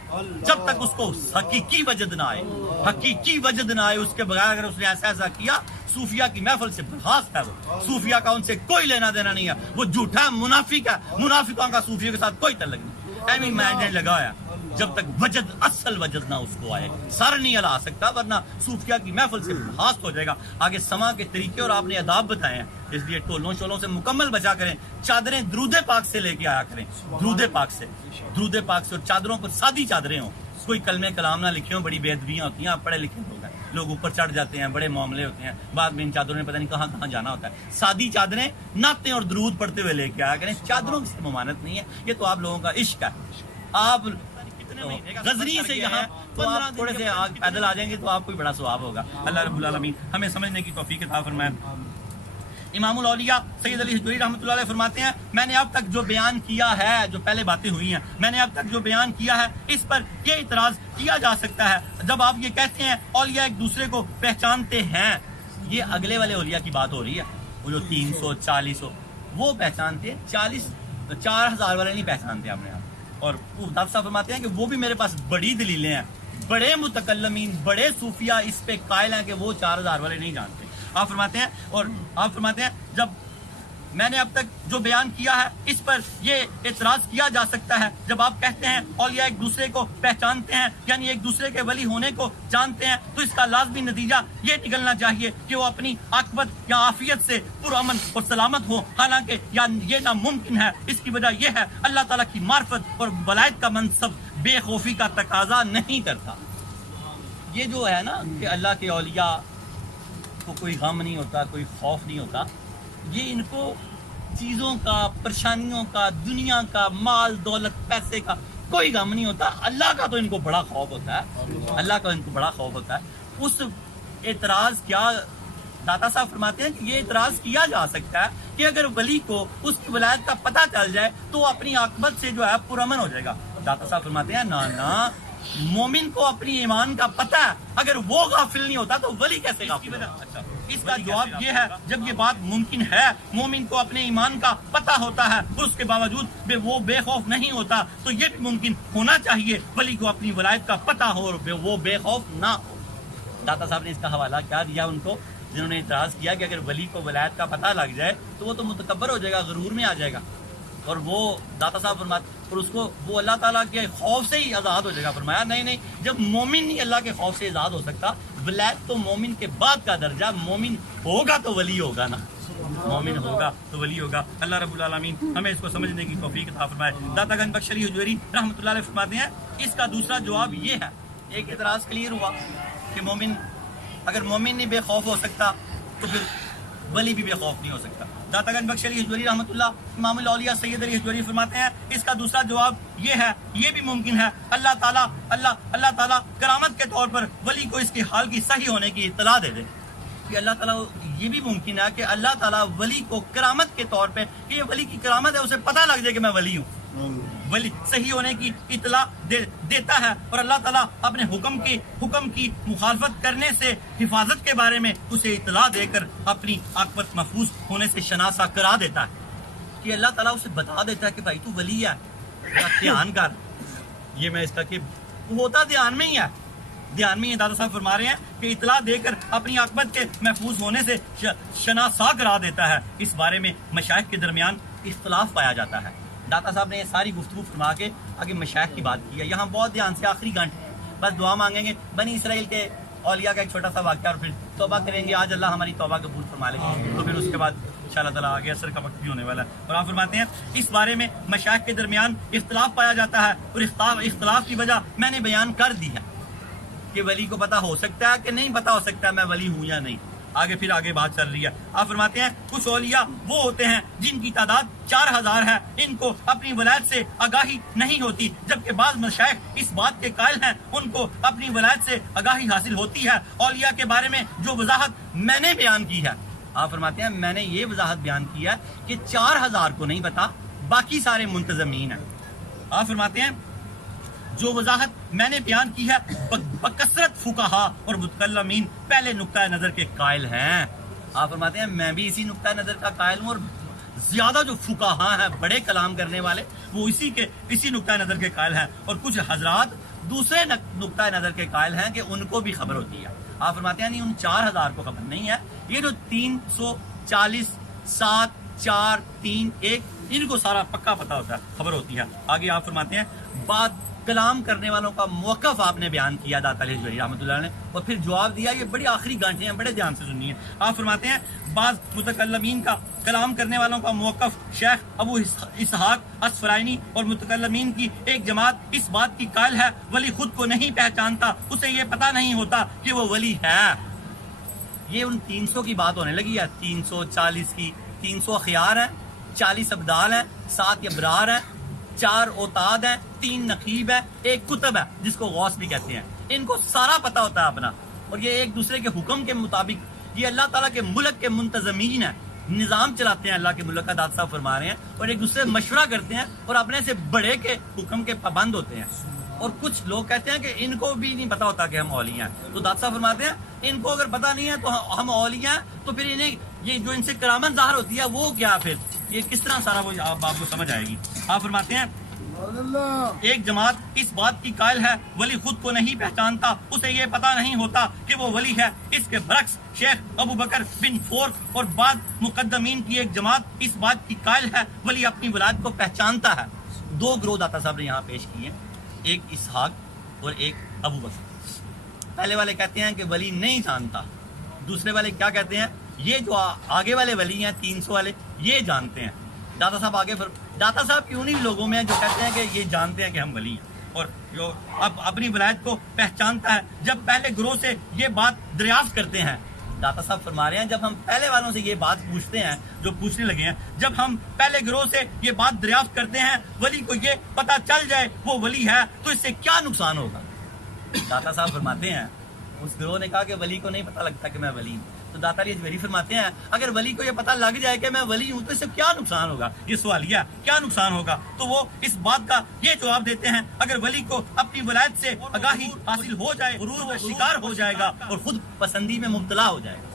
جب تک اس کو حقیقی وجد نہ آئے، حقیقی وجد نہ آئے اس کے بغیر اگر اس نے ایسا کیا صوفیہ کی محفل سے برخاست ہے۔ وہ صوفیہ کا ان سے کوئی لینا دینا نہیں ہے، وہ جھوٹا منافق ہے، منافقوں کا صوفیہ کے ساتھ کوئی تعلق نہیں۔ ایمی میں لگایا جب تک وجد اصل وجد نہ اس کو آئے سر نہیں ہلا سکتا، ورنہ صوفیہ کی محفل سے برخاست ہو جائے گا۔ آگے سما کے طریقے اور آپ نے آداب بتائے ہیں، اس لیے ٹولوں شولوں سے مکمل بچا کریں، چادریں درود پاک سے لے کے آیا کریں، درود پاک سے اور چادروں پر سادی چادریں ہوں، کوئی کلمہ کلام نہ لکھے ہوں، بڑی بے ادبیاں ہوتی ہیں، آپ پڑھے لکھے لوگ ہیں، لوگ اوپر چڑھ جاتے ہیں، بڑے معاملے ہوتے ہیں، بعد میں ان چادروں نے پتہ نہیں کہاں کہاں جانا ہوتا ہے۔ سادی چادریں نعتیں اور درود پڑھتے ہوئے لے کے آیا کریں، چادروں سے ممانت نہیں ہے، یہ تو آپ لوگوں کا عشق ہے۔ آپ غزنی سے یہاں تو آپ تھوڑے سے پیدل آ جائیں گے تو آپ کو بڑا ثواب ہوگا۔ اللہ رب العالمین ہمیں سمجھنے کی توفیق عطا فرمائے۔ امام الاولیاء سید علی حجویری رحمۃ اللہ علیہ فرماتے ہیں میں نے اب تک جو بیان کیا ہے، جو پہلے باتیں ہوئی ہیں، میں نے اب تک جو بیان کیا ہے اس پر یہ اعتراض کیا جا سکتا ہے جب آپ یہ کہتے ہیں اولیاء ایک دوسرے کو پہچانتے ہیں، یہ اگلے والے اولیاء کی بات ہو رہی ہے، وہ جو 340 وہ پہچانتے ہیں، 4000 والے نہیں پہچانتے اپنے آپ۔ اور ڈاکٹر صاحب فرماتے ہیں کہ وہ بھی میرے پاس بڑی دلیلیں ہیں، بڑے متکلمین، بڑے صوفیہ اس پہ قائل ہیں کہ وہ 4000 والے نہیں جانتے۔ آپ فرماتے ہیں جب میں نے اب تک جو بیان کیا ہے اس پر یہ اعتراض کیا جا سکتا ہے جب آپ کہتے ہیں اولیاء ایک دوسرے کو پہچانتے ہیں، یعنی ایک دوسرے کے ولی ہونے کو جانتے ہیں، تو اس کا لازمی نتیجہ یہ نکلنا چاہیے کہ وہ اپنی عاقبت یا عافیت سے پرامن اور سلامت ہو، حالانکہ یہ ناممکن ہے۔ اس کی وجہ یہ ہے اللہ تعالیٰ کی معرفت اور ولایت کا منصب بے خوفی کا تقاضا نہیں کرتا۔ یہ جو ہے نا کہ اللہ کے اولیاء کو کوئی غم نہیں ہوتا، کوئی خوف نہیں ہوتا، یہ ان کو چیزوں کا، پریشانیوں کا، دنیا کا، مال دولت پیسے کا کوئی غم نہیں ہوتا. اللہ کا تو ان کو بڑا خوف ہوتا ہے، اللہ کا ان کو بڑا خوف ہوتا ہے. اس اعتراض کیا داتا صاحب فرماتے ہیں کہ یہ اعتراض کیا جا سکتا ہے کہ اگر ولی کو اس کی ولایت کا پتہ چل جائے تو اپنی عاقبت سے جو ہے پرامن ہو جائے گا. داتا صاحب فرماتے ہیں نا مومن کو اپنی ایمان کا پتہ ہے، اگر وہ غافل نہیں ہوتا تو ولی کیسے غافل ہوگا؟ اچھا، اس کا جواب یہ ہے جب یہ بات ممکن ہے، مومن کو اپنے ایمان کا پتہ ہوتا ہے اور اس کے باوجود وہ بے خوف نہیں ہوتا، تو یہ بھی ممکن ہونا چاہیے ولی کو اپنی ولایت کا پتہ ہو اور وہ بے خوف نہ ہو. داتا صاحب نے اس کا حوالہ کیا دیا ان کو جنہوں نے اعتراض کیا کہ اگر ولی کو ولایت کا پتہ لگ جائے تو وہ تو متکبر ہو جائے گا، غرور میں آ جائے گا، اور وہ داتا صاحب فرماتے اور اس کو وہ اللہ تعالیٰ کے خوف سے ہی آزاد ہو جائے گا. فرمایا نہیں، جب مومن نہیں اللہ کے خوف سے آزاد ہو سکتا، ولایت تو مومن کے بعد کا درجہ، مومن ہوگا تو ولی ہوگا نا، مومن ہوگا تو ولی ہوگا. اللہ رب العالمین ہمیں اس کو سمجھنے کی توفیق عطا فرمائے. داتا گنج بخش علی حجویری رحمۃ اللہ علیہ فرماتے ہیں اس کا دوسرا جواب یہ ہے. ایک اعتراض کلیئر ہوا کہ مومن، اگر مومن نہیں بے خوف ہو سکتا تو پھر ولی بھی بے خوف نہیں ہو سکتا. داتا گنج بخش علی حجویری رحمۃ اللہ امام الاولیاء سید علی حجویری فرماتے ہیں اس کا دوسرا جواب یہ ہے، یہ بھی ممکن ہے اللہ تعالیٰ کرامت کے طور پر ولی کو اس کے حال کی صحیح ہونے کی اطلاع دے دے. کہ اللہ تعالیٰ یہ بھی ممکن ہے کہ اللہ تعالیٰ ولی کو کرامت کے طور پہ کہ یہ ولی کی کرامت ہے، اسے پتہ لگ جائے کہ میں ولی ہوں، ولی صحیح ہونے کی اطلاع دیتا ہے، اور اللہ تعالیٰ اپنے حکم کی مخالفت کرنے سے حفاظت کے بارے میں اسے اطلاع دے کر اپنی عاقبت محفوظ ہونے سے شناسا کرا دیتا ہے. کہ اللہ تعالیٰ اسے بتا دیتا ہے کہ بھائی تو ولی ہے، دھیان کر. یہ میں اس کا کہ ہوتا دھیان میں ہی ہے، دھیان میں دادا صاحب فرما رہے ہیں کہ اطلاع دے کر اپنی عاقبت کے محفوظ ہونے سے شناسا کرا دیتا ہے. اس بارے میں مشائخ کے درمیان اختلاف پایا جاتا ہے. داتا صاحب نے یہ ساری گفتگو فرما کے آگے مشائخ کی بات کی ہے. یہاں بہت دھیان سے آخری گھنٹے بس دعا مانگیں گے. بنی اسرائیل کے اولیاء کا ایک چھوٹا سا واقعہ اور پھر توبہ کریں گے. آج اللہ ہماری توبہ قبول فرما لے تو پھر اس کے بعد انشاءاللہ تعالیٰ آگے عصر کا وقت بھی ہونے والا ہے. اور آپ فرماتے ہیں اس بارے میں مشائخ کے درمیان اختلاف پایا جاتا ہے، اور اختلاف کی وجہ میں نے بیان کر دی ہے کہ ولی کو پتہ ہو سکتا ہے کہ نہیں پتہ ہو سکتا ہے میں ولی ہوں یا نہیں. آگے بات چل رہی ہے. آپ فرماتے ہیں کچھ اولیاء وہ ہوتے ہیں جن کی تعداد 4000 ہے، ان کو اپنی ولایت سے آگاہی نہیں ہوتی، جبکہ بعض مشائخ اس بات کے قائل ہیں ان کو اپنی ولایت سے آگاہی حاصل ہوتی ہے. اولیاء کے بارے میں جو وضاحت میں نے بیان کی ہے، آپ فرماتے ہیں میں نے یہ وضاحت بیان کی ہے کہ 4000 کو نہیں پتا، باقی سارے منتظمین ہیں. آپ فرماتے ہیں جو وضاحت میں نے بیان کی ہے بکثرت فقہا اور متکلمین پہلے نقطہ نظر کے قائل ہیں. آپ فرماتے ہیں میں بھی اسی نقطہ نظر کا قائل ہوں، اور زیادہ جو فقہا ہیں بڑے کلام کرنے والے وہ اسی نقطہ نظر کے قائل ہیں، اور کچھ حضرات دوسرے نقطہ نظر کے قائل ہیں کہ ان کو بھی خبر ہوتی ہے. آپ فرماتے ہیں نہیں، ان 4000 کو خبر نہیں ہے. یہ جو 340 7 4 3 1 ان کو سارا پکا پتہ ہوتا ہے، خبر ہوتی ہے. آگے آپ فرماتے ہیں بات کلام کرنے والوں کا موقف آپ نے بیان کیا داتا علی حجویری رحمۃ اللہ نے، اور پھر جواب دیا. یہ بڑی آخری گانٹیں ہیں، بڑے دھیان سے سنیے. آپ فرماتے ہیں بعض متکلمین کا کلام کرنے والوں کا موقف شیخ ابو اسحاق اسفرائینی اور متکلمین کی ایک جماعت اس بات کی قائل ہے ولی خود کو نہیں پہچانتا، اسے یہ پتہ نہیں ہوتا کہ وہ ولی ہے. یہ ان 300 کی بات ہونے لگی ہے، 340 کی. 300 اخیار ہیں، 40 ابدال ہیں، 7 ابرار ہیں، 4 اوتاد ہیں، 3 نقیب ہے، 1 کتب ہے جس کو غوث بھی کہتے ہیں. ان کو سارا پتہ ہوتا ہے اپنا، اور یہ ایک دوسرے کے حکم کے مطابق یہ اللہ تعالیٰ کے ملک کے منتظمین ہیں، نظام چلاتے ہیں اللہ کے ملک کا. داتا صاحب فرما رہے ہیں اور ایک دوسرے مشورہ کرتے ہیں اور اپنے سے بڑے کے حکم کے پابند ہوتے ہیں. اور کچھ لوگ کہتے ہیں کہ ان کو بھی نہیں پتا ہوتا کہ ہم اولیاء ہیں. تو داتا صاحب فرماتے ہیں ان کو اگر پتہ نہیں ہے تو ہم اولیاء ہیں، تو پھر انہیں یہ جو ان سے کرامت ظاہر ہوتی ہے وہ کیا، پھر یہ کس طرح سارا وہ آپ کو سمجھ آئے گی. آپ فرماتے ہیں ایک جماعت اس بات کی قائل ہے ولی خود کو نہیں پہچانتا، اسے یہ پتہ نہیں ہوتا کہ وہ ولی ہے. اس کے برعکس شیخ ابو بکر بن فورق اور بعض مقدمین کی ایک جماعت اس بات کی قائل ہے ولی اپنی ولایت کو پہچانتا ہے. 2 گروہ داتا صاحب نے یہاں پیش کیے، ایک اسحاق اور ایک ابو بکر. پہلے والے کہتے ہیں کہ ولی نہیں جانتا، دوسرے والے کیا کہتے ہیں یہ جو آگے والے ولی ہیں 300 والے یہ جانتے ہیں. داتا صاحب آگے داتا صاحب کیوں نہیں لوگوں میں جو کہتے ہیں کہ یہ جانتے ہیں کہ ہم ولی ہیں. اور جو اب اپنی ولایت کو پہچانتا ہے جب پہلے گروہ سے یہ بات دریافت کرتے ہیں. داتا صاحب فرما رہے ہیں جب ہم پہلے والوں سے یہ بات پوچھتے ہیں جو پوچھنے لگے ہیں, جب ہم پہلے گروہ سے یہ بات دریافت کرتے ہیں ولی کو یہ پتہ چل جائے وہ ولی ہے تو اس سے کیا نقصان ہوگا. داتا صاحب فرماتے ہیں اس گروہ نے کہا کہ ولی کو نہیں پتہ لگتا کہ میں ولی ہوں. تو داتا علی اجمیری فرماتے ہیں اگر ولی کو یہ پتہ لگ جائے کہ میں ولی ہوں تو اس سے کیا نقصان ہوگا. یہ سوالیہ کیا نقصان ہوگا, تو وہ اس بات کا یہ جواب دیتے ہیں اگر ولی کو اپنی ولایت سے آگاہی حاصل ہو جائے غرور کا شکار ہو جائے گا اور خود پسندی میں مبتلا ہو جائے گا.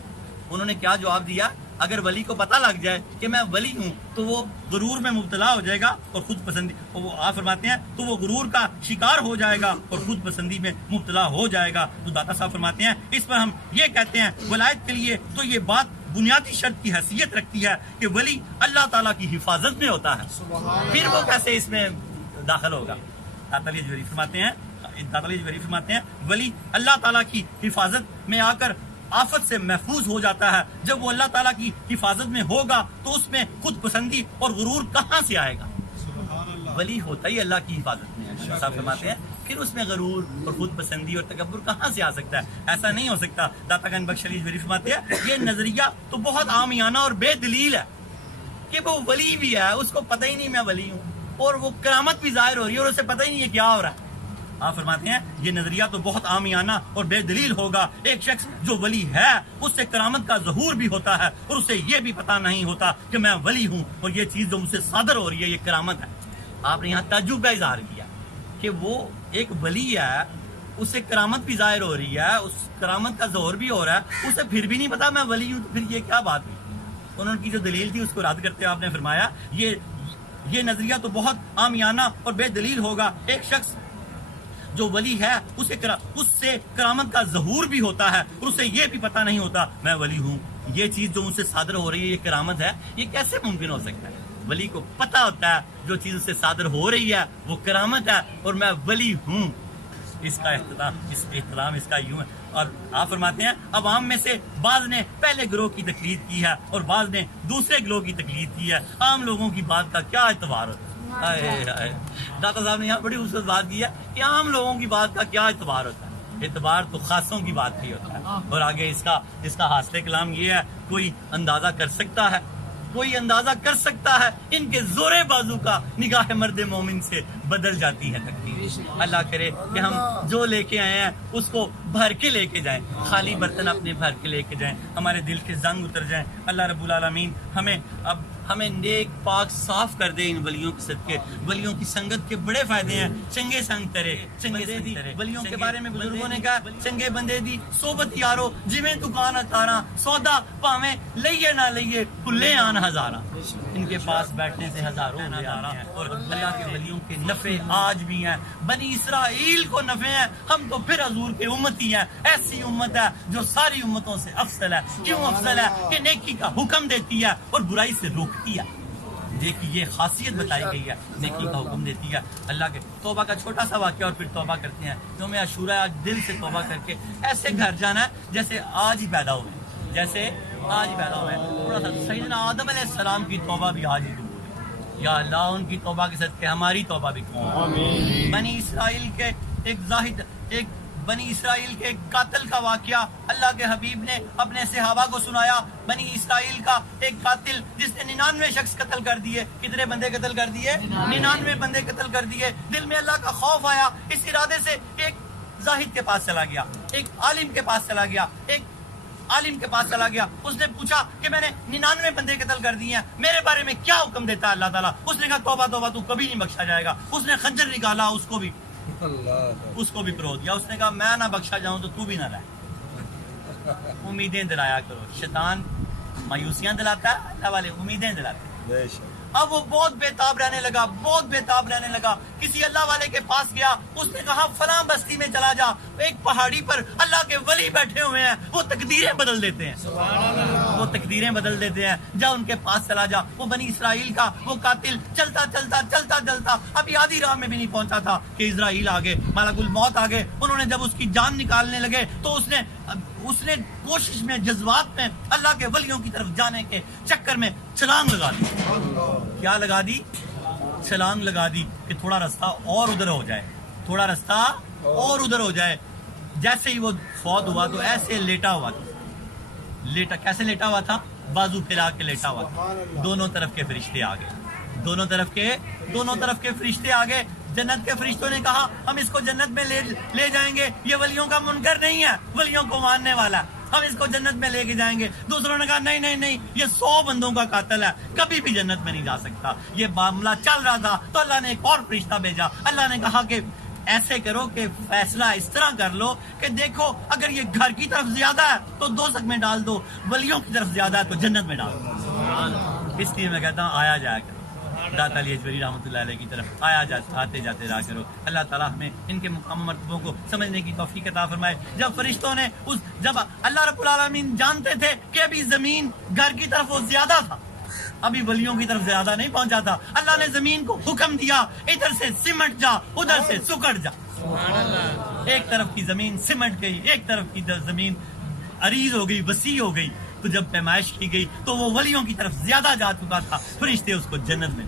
انہوں نے کیا جواب دیا, اگر ولی کو پتہ لگ جائے کہ میں ولی ہوں تو وہ غرور میں مبتلا ہو جائے گا اور خود پسندی, وہ آپ فرماتے ہیں تو وہ غرور کا شکار ہو جائے گا اور خود پسندی میں مبتلا ہو جائے گا. تو داتا صاحب فرماتے ہیں اس پر ہم یہ کہتے ہیں ولایت کے لیے تو یہ بات بنیادی شرط کی حیثیت رکھتی ہے کہ ولی اللہ تعالیٰ کی حفاظت میں ہوتا ہے, پھر وہ کیسے اس میں داخل ہوگا. داتا علی اجمیری فرماتے ہیں ولی اللہ تعالیٰ کی حفاظت میں آ کر آفت سے محفوظ ہو جاتا ہے. جب وہ اللہ تعالیٰ کی حفاظت میں ہوگا تو اس میں خود پسندی اور غرور کہاں سے آئے گا. ولی ہوتا ہی اللہ کی حفاظت میں ہے. صاحب فرماتے ہیں پھر اس میں غرور اور خود پسندی اور تکبر کہاں سے آ سکتا ہے, ایسا نہیں ہو سکتا. داتا گنج بخش علی اجمیری فرماتے ہیں یہ نظریہ تو بہت عامیانہ اور بے دلیل ہے کہ وہ ولی بھی ہے اس کو پتہ ہی نہیں میں ولی ہوں اور وہ کرامت بھی ظاہر ہو رہی ہے اور اسے پتہ ہی نہیں ہے کیا ہو رہا ہے. آپ فرماتے ہیں یہ نظریہ تو بہت عامیانہ اور بے دلیل ہوگا. ایک شخص جو ولی ہے اس سے کرامت کا ظہور بھی ہوتا ہے اور اسے یہ بھی پتہ نہیں ہوتا کہ میں ولی ہوں اور یہ چیز جو مجھ سے صادر ہو رہی ہے یہ کرامت ہے. آپ نے یہاں تعجب کا اظہار کیا کہ وہ ایک ولی ہے اس سے کرامت بھی ظاہر ہو رہی ہے, اس کرامت کا ظہور بھی ہو رہا ہے, اسے پھر بھی نہیں پتا میں ولی ہوں, تو پھر یہ کیا بات ہوئی. انہوں کی جو دلیل تھی اس کو رد کرتے ہوئے آپ نے فرمایا یہ نظریہ تو بہت عامیانہ اور بے دلیل ہوگا. ایک شخص جو ولی ہے اس سے کرامت کا ظہور بھی ہوتا ہے اور اسے یہ بھی پتہ نہیں ہوتا میں ولی ہوں. یہ چیز جو مجھ سے صادر ہو رہی ہے یہ کرامت ہے, یہ کیسے ممکن ہو سکتا ہے. ولی کو پتہ ہوتا ہے جو چیز اس سے صادر ہو رہی ہے وہ کرامت ہے اور میں ولی ہوں. اس کا احترام اس کا یوں ہے. اور آپ فرماتے ہیں عوام میں سے بعض نے پہلے گروہ کی تقلید کی ہے اور بعض نے دوسرے گروہ کی تقلید کی ہے. عام لوگوں کی بات کا کیا اعتبار ہوتا ہے. داتا صاحب نے یہاں بڑی خوبصورت بات کی ہے کہ عام لوگوں کی بات کا کیا اعتبار ہوتا ہے. اعتبار تو خاصوں کی بات بھی ہوتا ہے. اور آگے اس کا حاصل کلام یہ ہے کوئی اندازہ کر سکتا ہے ان کے زور بازو کا نگاہ مرد مومن سے بدل جاتی ہے تقدیر. اللہ کرے کہ ہم جو لے کے آئے ہیں اس کو بھر کے لے کے جائیں, خالی برتن اپنے بھر کے لے کے جائیں, ہمارے دل کے زنگ اتر جائیں. اللہ رب العالمین ہمیں نیک پاک صاف کر دے ان ولیوں کے صدقے. ولیوں کی سنگت کے بڑے فائدے ہیں. چنگے سنگ ترے ولیوں کے بارے میں بزرگوں نے کہا چنگے بندے دی صحبت یارو جویں دکان اتارا سودا پاویں لئیے نہ لئیے کھلے آن ہزاراں. ان کے پاس بیٹھنے سے ہزاروں ہزاراں. اور اللہ کے ولیوں کے نفع آج بھی ہیں. بنی اسرائیل کو نفع ہیں, ہم تو پھر حضور کے امتی ہیں. ایسی امت ہے جو ساری امتوں سے افضل ہے. کیوں افضل ہے کہ نیکی کا حکم دیتی ہے اور برائی سے روکتی ہے. دیکھیے یہ خاصیت بتائی گئی ہے, نیکی کا حکم دیتی ہے. اللہ کے توبہ کا چھوٹا سا واقعہ اور پھر توبہ کرتے ہیں. یوم عاشورہ آج دل سے توبہ کر کے ایسے گھر جانا ہے جیسے آج ہی پیدا ہوئے, تھوڑا سا سیدنا آدم علیہ السلام کی توبہ بھی آج ہی دور ہے. یا اللہ ان کی توبہ کے صدقے ہماری توبہ بھی قبول. بنی اسرائیل کے قاتل کا واقعہ اللہ کے حبیب نے اپنے صحابہ کو سنایا. بنی اسرائیل کا ایک قاتل جس نے 99 شخص قتل کر دیے. کتنے بندے قتل کر دیے؟ 99 بندے قتل کر دیے. دل میں اللہ کا خوف آیا, اس ارادے سے ایک زاہد کے پاس چلا گیا, ایک عالم کے پاس چلا گیا. اس نے پوچھا کہ میں نے 99 بندے قتل کر دیے ہیں, میرے بارے میں کیا حکم دیتا ہے اللہ تعالیٰ؟ اس نے کہا توبہ توبہ, تو کبھی نہیں بخشا جائے گا. اس نے خنجر نکالا, اس کو بھی پرو دیا. اس نے کہا میں نہ بخشا جاؤں تو بھی نہ رہے. امیدیں دلایا کرو. شیطان مایوسیاں دلاتا ہے, اللہ والے امیدیں دلاتے ہیں. اب وہ بہت بےتاب رہنے لگا. کسی اللہ والے کے پاس گیا, اس نے کہا فلاں بستی میں چلا جا, ایک پہاڑی پر اللہ کے ولی بیٹھے ہوئے ہیں, وہ تقدیریں بدل دیتے ہیں. جا ان کے پاس چلا جا. وہ بنی اسرائیل کا وہ قاتل چلتا ابھی آدھی راہ میں بھی نہیں پہنچا تھا کہ اسرائیل آگے, ملک الموت آگے. انہوں نے جب اس کی جان نکالنے لگے تو اس نے کوشش میں, جذبات میں اللہ کے ولیوں کی طرف جانے کے چکر میں چھلانگ لگا دی. کیا لگا دی؟ چھلانگ لگا دی کہ تھوڑا راستہ اور ادھر ہو جائے. تھوڑا رستہ اور ادھر ہو جائے. جیسے ہی وہ فوت ہوا تو ایسے لیٹا ہوا تھا. کیسے لیٹا ہوا تھا؟ بازو پھیلا کے لیٹا ہوا تھا. دونوں طرف کے فرشتے آ گئے. دونوں طرف کے فرشتے آ گئے. جنت کے فرشتوں نے کہا ہم اس کو جنت میں لے جائیں گے. یہ ولیوں کا منکر نہیں ہے, ولیوں کو ماننے والا ہے, ہم اس کو جنت میں لے کے جائیں گے. دوسروں نے کہا نہیں, یہ 100 بندوں کا قاتل ہے, کبھی بھی جنت میں نہیں جا سکتا. یہ معاملہ چل رہا تھا تو اللہ نے ایک اور فرشتہ بھیجا. اللہ نے کہا کہ ایسے کرو کہ فیصلہ اس طرح کر لو کہ دیکھو اگر یہ گھر کی طرف زیادہ ہے تو دوزخ میں ڈال دو, ولیوں کی طرف زیادہ ہے تو جنت میں ڈال دو. اس لیے میں کہتا ہوں آیا جایا کرو داتا علی اجویری رحمۃ اللہ علیہ کی طرف, آتے جاتے رہا کرو. اللہ تعالیٰ ہمیں ان کے مقام و مرتبوں کو سمجھنے کی توفیق عطا فرمائے. جب فرشتوں نے جب اللہ رب العالمین جانتے تھے کہ ابھی زمین گھر کی طرف وہ زیادہ تھا, ابھی ولیوں کی طرف زیادہ نہیں پہنچا تھا, اللہ نے زمین کو حکم دیا ادھر سے سمٹ جا ادھر سے سکڑ جا. ایک طرف کی زمین سمٹ گئی, ایک طرف کی زمین عریض ہو گئی, وسیع ہو گئی. تو جب پیمائش کی گئی تو وہ ولیوں کی طرف زیادہ جا چکا تھا. فرشتے اس کو جنت میں,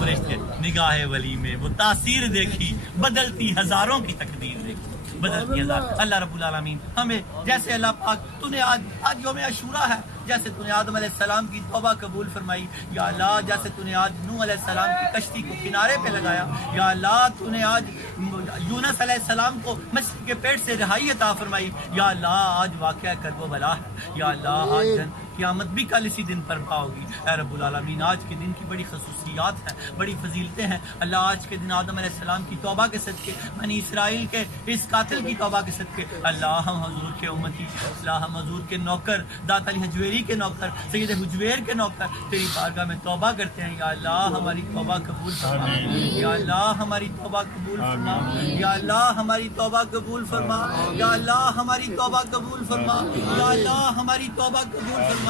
فرشتے نگاہ ولی میں وہ تاثیر دیکھی, بدلتی ہزاروں کی تقدیر دیکھی, بدلتی ہزار. اللہ رب العالمین ہمیں جیسے اللہ پاک تو نے آج یوم عاشورہ ہے, جیسے تو نے آدم علیہ السلام کی توبہ قبول فرمائی یا اللہ, جیسے تو نے آج نوح علیہ السلام کی کشتی کو کنارے پہ لگایا یا اللہ, تو نے آج یونس علیہ السلام کو مچھلی کے پیٹ سے رہائی عطا فرمائی یا اللہ. آج واقعہ کرب و بلا ہے یا اللہ, آج قیامت بھی کل اسی دن پر ہوگی. اے رب العالمین آج کے دن کی بڑی خصوصیات ہیں, بڑی فضیلتیں ہیں. اللہ آج کے دن آدم علیہ السلام کی توبہ کے صدقے, بنی اسرائیل کے اس قاتل کی توبہ کے صدقے, اللہ ہم حضور کے امتی, اللہ ہم حضور کے نوکر, داتا علی حجویری کے نوکر, سید حجویر کے نوکر تیری بارگاہ میں توبہ کرتے ہیں یا اللہ. ہماری توبہ قبول فرما یا اللہ, ہماری توبہ قبول فرما یا اللہ, ہماری توبہ قبول فرما یا اللہ, ہماری توبہ قبول فرما یا اللہ, ہماری توبہ قبول فرما.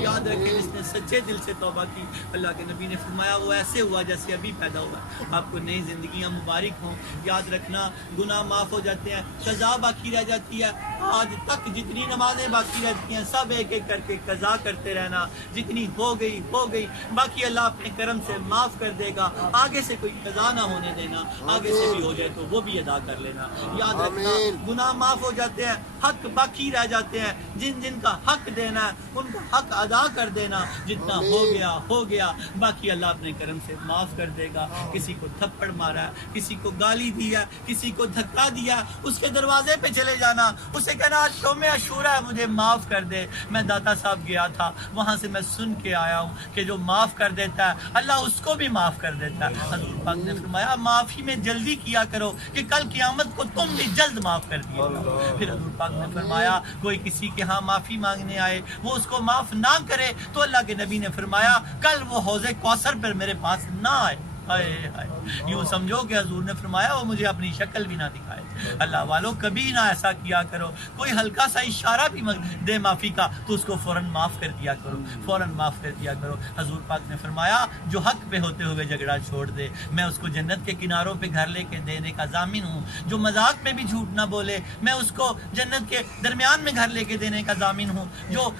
یاد رکھیں جس نے سچے دل سے توبہ کی, اللہ کے نبی نے فرمایا وہ ایسے ہوا جیسے ابھی پیدا ہوا. آپ کو نئی زندگیاں مبارک ہوں. یاد رکھنا گناہ معاف ہو جاتے ہیں, قضا باقی رہ جاتی ہے. آج تک جتنی نمازیں باقی رہتی ہیں سب ایک ایک کر کے قضا کرتے رہنا, جتنی ہو گئی باقی اللہ اپنے کرم سے معاف کر دے گا. آگے سے کوئی قضا نہ ہونے دینا, آگے سے بھی ہو جائے تو وہ بھی ادا کر لینا. یاد رکھنا گناہ معاف ہو جاتے ہیں, حق باقی رہ جاتے ہیں. جن کا حق دینا ہے ان کا حق ادا کر دینا. جتنا ہو گیا باقی اللہ اپنے کرم سے معاف کر دے گا. کسی کو تھپڑ مارا ہے, کسی کو گالی دیا, کسی کو دھکا دیا, اس کے دروازے پہ چلے جانا, اسے کہنا آج یوم عاشورہ ہے مجھے معاف کر دے. میں داتا صاحب گیا تھا, وہاں سے میں سن کے آیا ہوں کہ جو معاف کر دیتا ہے اللہ اس کو بھی معاف کر دیتا ہے. حضور پاک نے فرمایا معافی میں جلدی کیا کرو کہ کل قیامت کو تم بھی جلد معاف کر دیے گا. پھر حضور پاک نے فرمایا کوئی کسی کے ہاں معافی مانگنے آئے وہ اس کو معاف نہ کرے تو اللہ کے نبی نے فرمایا کل وہ حوض کوثر پر میرے پاس نہ آئے. یوں سمجھو کہ حضور نے فرمایا وہ مجھے اپنی شکل بھی نہ دکھائے. اللہ والوں کبھی نہ ایسا کیا کرو, کوئی ہلکا سا اشارہ بھی دے معافی کا تو اس کو فوراً معاف کر دیا کرو. حضور پاک نے فرمایا جو حق پہ ہوتے ہوئے جھگڑا چھوڑ دے میں اس کو جنت کے کناروں پہ گھر لے کے دینے کا ضامن ہوں. جو مذاق میں بھی جھوٹ نہ بولے میں اس کو جنت کے درمیان میں گھر لے کے دینے کا ضامن ہوں. جو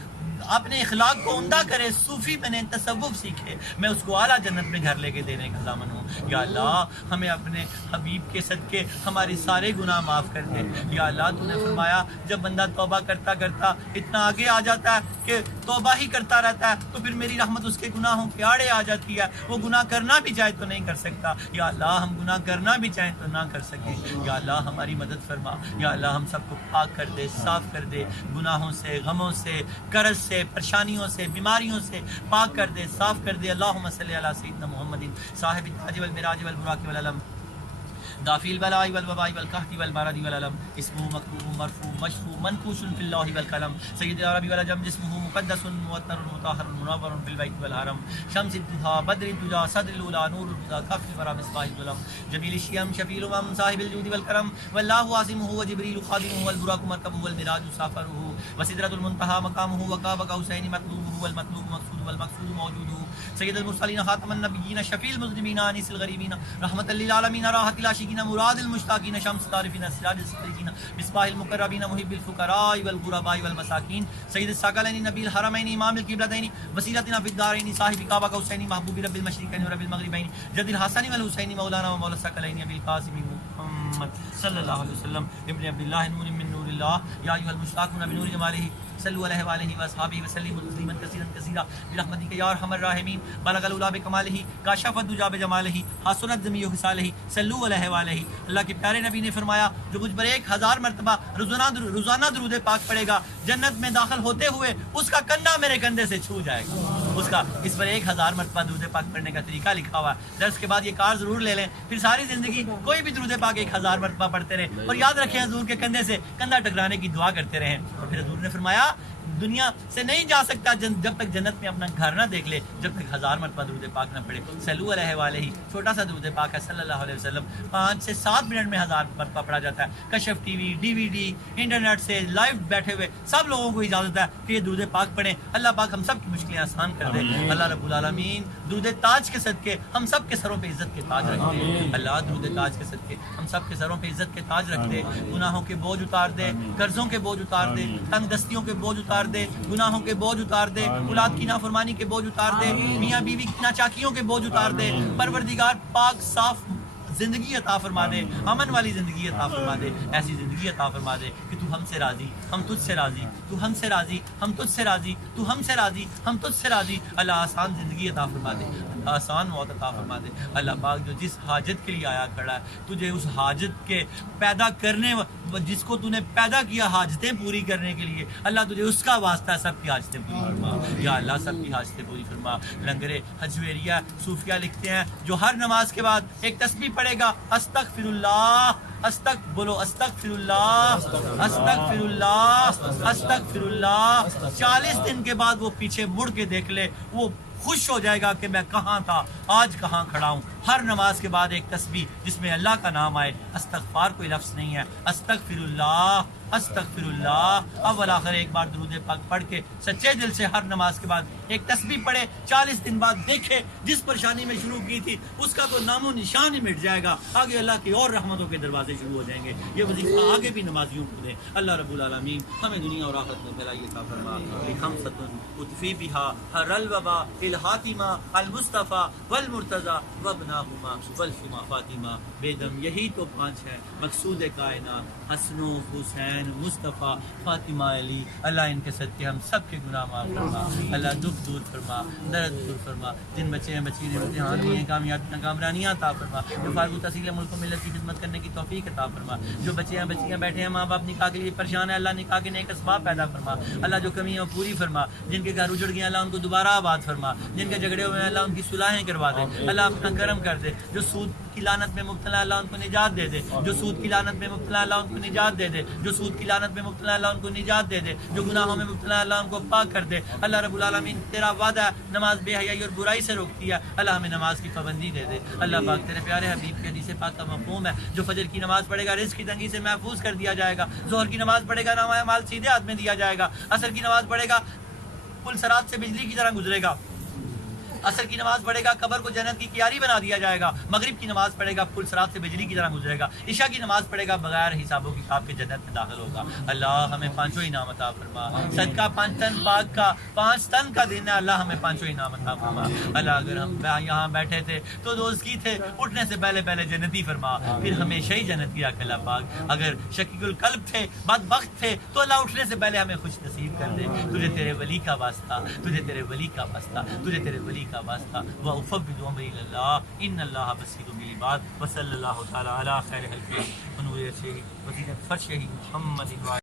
اپنے اخلاق کو عمدہ کرے, صوفی بنے, تصوف سیکھے, میں اس کو اعلیٰ جنت میں گھر لے کے دینے کا ضامن ہوں. یا اللہ ہمیں اپنے حبیب کے صدقے ہمارے سارے گناہ معاف کر دے. یا اللہ تو نے فرمایا جب بندہ توبہ کرتا کرتا اتنا آگے آ جاتا ہے کہ توبہ ہی کرتا رہتا ہے تو پھر میری رحمت اس کے گناہوں کے آڑے آ جاتی ہے. وہ گناہ کرنا بھی چاہے تو نہیں کر سکتا. یا اللہ ہم گناہ کرنا بھی چاہیں تو نہ کر سکیں. یا اللہ ہماری مدد فرما. یا اللہ ہم سب کو پاک کر دے, صاف کر دے, گناہوں سے, غموں سے, قرض سے, پریشانیوں سے, بیماریوں سے پاک کر دے, صاف کر دے. اللہم صلی علی سیدنا محمد صاحب التاج والمراج والبراق والعلم دافی البلاء والوباء والقحط والمرض والعلم اسمه مكتوب مرفوع مشفوع منقوش في الله والقلم سيد العرب والعجم جسمه مقدس موتر مطهر منور بالبيت والحرم شمس الضحى بدر الدجى صدر الاولى نور الهدى كف الورى مصباح الظلم جميل الشيم شفيع الامم صاحب الجود والكرم والله عاصمه وجبريل خادمه والبراق مركبه والمراج سافره وسدرة المنتهى مقامه وقاب قوسين مطلوبه والمطلوب مقصود والمقصود موجوده سيد المرسلين خاتم النبيين شفيع المذنبين انيس الغريبين رحمة للعالمين راحة العاشقین مراد المشتاقین شمس العارفین سراج الصدیقین مصباح المقربین محب الفقراء والغرباء والمساکین سید الثقلین نبی الحرمین امام القبلتین وسیلتنا فی الدارین صاحب کعبہ قوسین محبوب رب المشرقین ورب المغربین جد الحسن والحسین مولانا و مولا الثقلین ابی القاسم محمد صلی اللہ علیہ وسلم ابن عبداللہ نور من نور اللہ یا ایھا المشتاقون بنور جمالہ صلوا علیہ وآلہ واصحابہ وسلم تسلیما کثیرا کثیرا برحمتک یا ارحم الراحمین بلغ العلا بکمالہ کاشف الدجی بجمالہ حسنت جمیع خصالہ صلوا علیہ وآلہ. اللہ کے پیارے نبی نے فرمایا جو مجھ پر 1000 مرتبہ روزانہ درود پاک پڑھے گا جنت میں داخل ہوتے ہوئے اس کا کندھا میرے کندھے سے چھو جائے گا. اس پر 1000 مرتبہ درود پاک پڑھنے کا طریقہ لکھا ہوا ہے. درس کے بعد یہ کار ضرور لے لیں, پھر ساری زندگی کوئی بھی درود پاک 1000 مرتبہ پڑھتے رہیں اور یاد رکھیں حضور کے کندھے سے کندھا ٹکرانے کی دعا کرتے رہیں. اور پھر حضور نے فرمایا دنیا سے نہیں جا سکتا جب تک جنت میں اپنا گھر نہ دیکھ لے, جب تک 1000 مرتبہ درود پاک نہ پڑھے. صلو علیہ وآلہ, چھوٹا سا درود پاک ہے صلی اللہ علیہ وسلم, 5 سے 7 منٹ میں 1000 مرتبہ پڑھا جاتا ہے. کشف ٹی وی ڈی وی ڈی انٹرنیٹ سے لائیو بیٹھے ہوئے سب لوگوں کو اجازت ہے کہ یہ درود پاک پڑھیں. اللہ پاک ہم سب کی مشکلیں آسان کر دے. اللہ رب العالمین درود تاج کے صدقے ہم سب کے سروں پہ عزت کے تاج رکھ دے. اللہ درود تاج کے صدقے ہم سب کے سروں پہ عزت کے تاج رکھ دے. گناہوں کے بوجھ اتار دے, قرضوں کے بوجھ اتار دے, تنگ دستیوں کے بوجھ اتار دے, گناہوں کے بوجھ اتار دے, اولاد کی نافرمانی کے بوجھ اتار دے, میاں بیوی کی ناچاکیوں کے بوجھ اتار دے. پروردگار پاک صاف زندگی عطا فرما دے, امن والی زندگی عطا فرما دے, ایسی زندگی عطا فرما دے کہ تو ہم سے راضی ہم تجھ سے راضی, تو ہم سے راضی ہم تجھ سے راضی, تو ہم سے راضی ہم تجھ سے راضی. اللہ آسان زندگی عطا فرما دے, آسان موت عطا فرما دے. اللہ پاک جو جس حاجت کے لیے آیا کھڑا ہے تجھے اس حاجت کے پیدا کرنے, جس کو تو نے پیدا کیا حاجتیں پوری کرنے کے لیے, اللہ تجھے اس کا واسطہ ہے, سب کی حاجتیں پوری فرما یا اللہ, سب کی حاجتیں پوری فرما. لنگر حجویریہ صوفیہ لکھتے ہیں جو ہر نماز کے بعد ایک تسبیح پڑھے گا استغفر اللہ, بولو استغفر اللہ استغفر اللہ استغفر اللہ, 40 دن کے بعد وہ پیچھے مڑ کے دیکھ لے, وہ خوش ہو جائے گا کہ میں کہاں تھا آج کہاں کھڑا ہوں. ہر نماز کے بعد ایک تسبیح جس میں اللہ کا نام آئے, استغفار کوئی لفظ نہیں ہے, استغفر اللہ استغفر اللہ. اول آخر ایک بار درود پاک پڑھ کے سچے دل سے ہر نماز کے بعد ایک تسبیح پڑھے, 40 دن بعد دیکھے جس پریشانی میں شروع کی تھی اس کا تو نام و نشان ہی مٹ جائے گا. آگے اللہ کی اور رحمتوں کے دروازے شروع ہو جائیں گے. یہ وظیفہ آگے بھی نمازیوں کو دیں. اللہ رب العالمین ہمیں دنیا اور آخرت میں بھلائی عطا فرما. خمسۃ اطفی بها حر الوبا الحاتمہ المصطفیٰ والمرتضیٰ وابناہما والفما فاطمہ. بے دم یہی تو 5 ہے مقصود کائنات, حسن و حسین مصطفیٰ فاطمہ علی. اللہ ان کے صدقے ہم سب کے گناہ معاف فرما. اللہ دکھ دور فرما, درد دور فرما. جن بچے ہیں بچی نے امتحان لیے ہیں کامیابیاں کامرانیاں عطا فرما. جو فارغ التحصیل ملک و ملت کی خدمت کرنے کی توفیق عطا فرما. جو بچے ہیں بچیاں بیٹھے ہیں ماں باپ نکاح کے لیے پریشان ہیں, اللہ نکاح کے نیک اسباب پیدا فرما. اللہ جو کمی ہے پوری فرما. جن کے گھر اجڑ گئے اللہ ان کو دوبارہ آباد فرما. جن کے جھگڑے ہوئے ہیں اللہ ان کی صلحیں کروا دے. اللہ اپنا کرم کر دے. جو سود کی لعنت میں مبتلا اللہ ان کو نجات دے دے. جو سود کی لعنت میں مبتلا اللہ ان کو نجات دے دے. جو سود کی لعنت میں مبتلا اللہ ان کو نجات دے دے. جو گناہوں میں مبتلا اللہ ان کو پاک کر دے. اللہ رب العالمین تیرا وعدہ نماز بے حیائی اور برائی سے روکتی ہے, اللہ ہمیں نماز کی پابندی دے دے. اللہ پاک تیرے پیارے حبیب کے حدیث پاک کا مفہوم ہے جو فجر کی نماز پڑھے گا رزق کی تنگی سے محفوظ کر دیا جائے گا. ظہر کی نماز پڑھے گا نامہ مال سیدھے ہاتھ میں دیا جائے گا. عصر کی نماز پڑھے گا پل صراط سے بجلی کی طرح گزرے گا. عصر کی نماز پڑھے گا قبر کو جنت کی کیاری بنا دیا جائے گا. مغرب کی نماز پڑھے گا پل صراط سے بجلی کی طرح گزرے گا. عشاء کی نماز پڑھے گا بغیر حساب و کتاب کے جنت میں داخل ہوگا. اللہ ہمیں 5 انعام عطا فرما. صدقہ 5 تن پاک کا 5 تن کا دن ہے, اللہ ہمیں 5 انعام عطا فرما. اللہ اگر ہم یہاں بیٹھے تھے تو دوزکی تھے, اٹھنے سے پہلے جنتی فرما, پھر ہمیشہ ہی جنت کی عقل پاک. اگر شقیق القلب تھے بدبخت تھے تو اللہ اٹھنے سے پہلے ہمیں خوش نصیب کر دے. تجھے تیرے ولی کا واسطہ, تجھے تیرے ولی کا واسطہ, تجھے تیرے ولی کا واسطہ. وأفوض أمري إلى الله إن الله بصير بالعباد. وصلى الله تعالى على خير خلقه ونور يده وزينة فرشه محمد.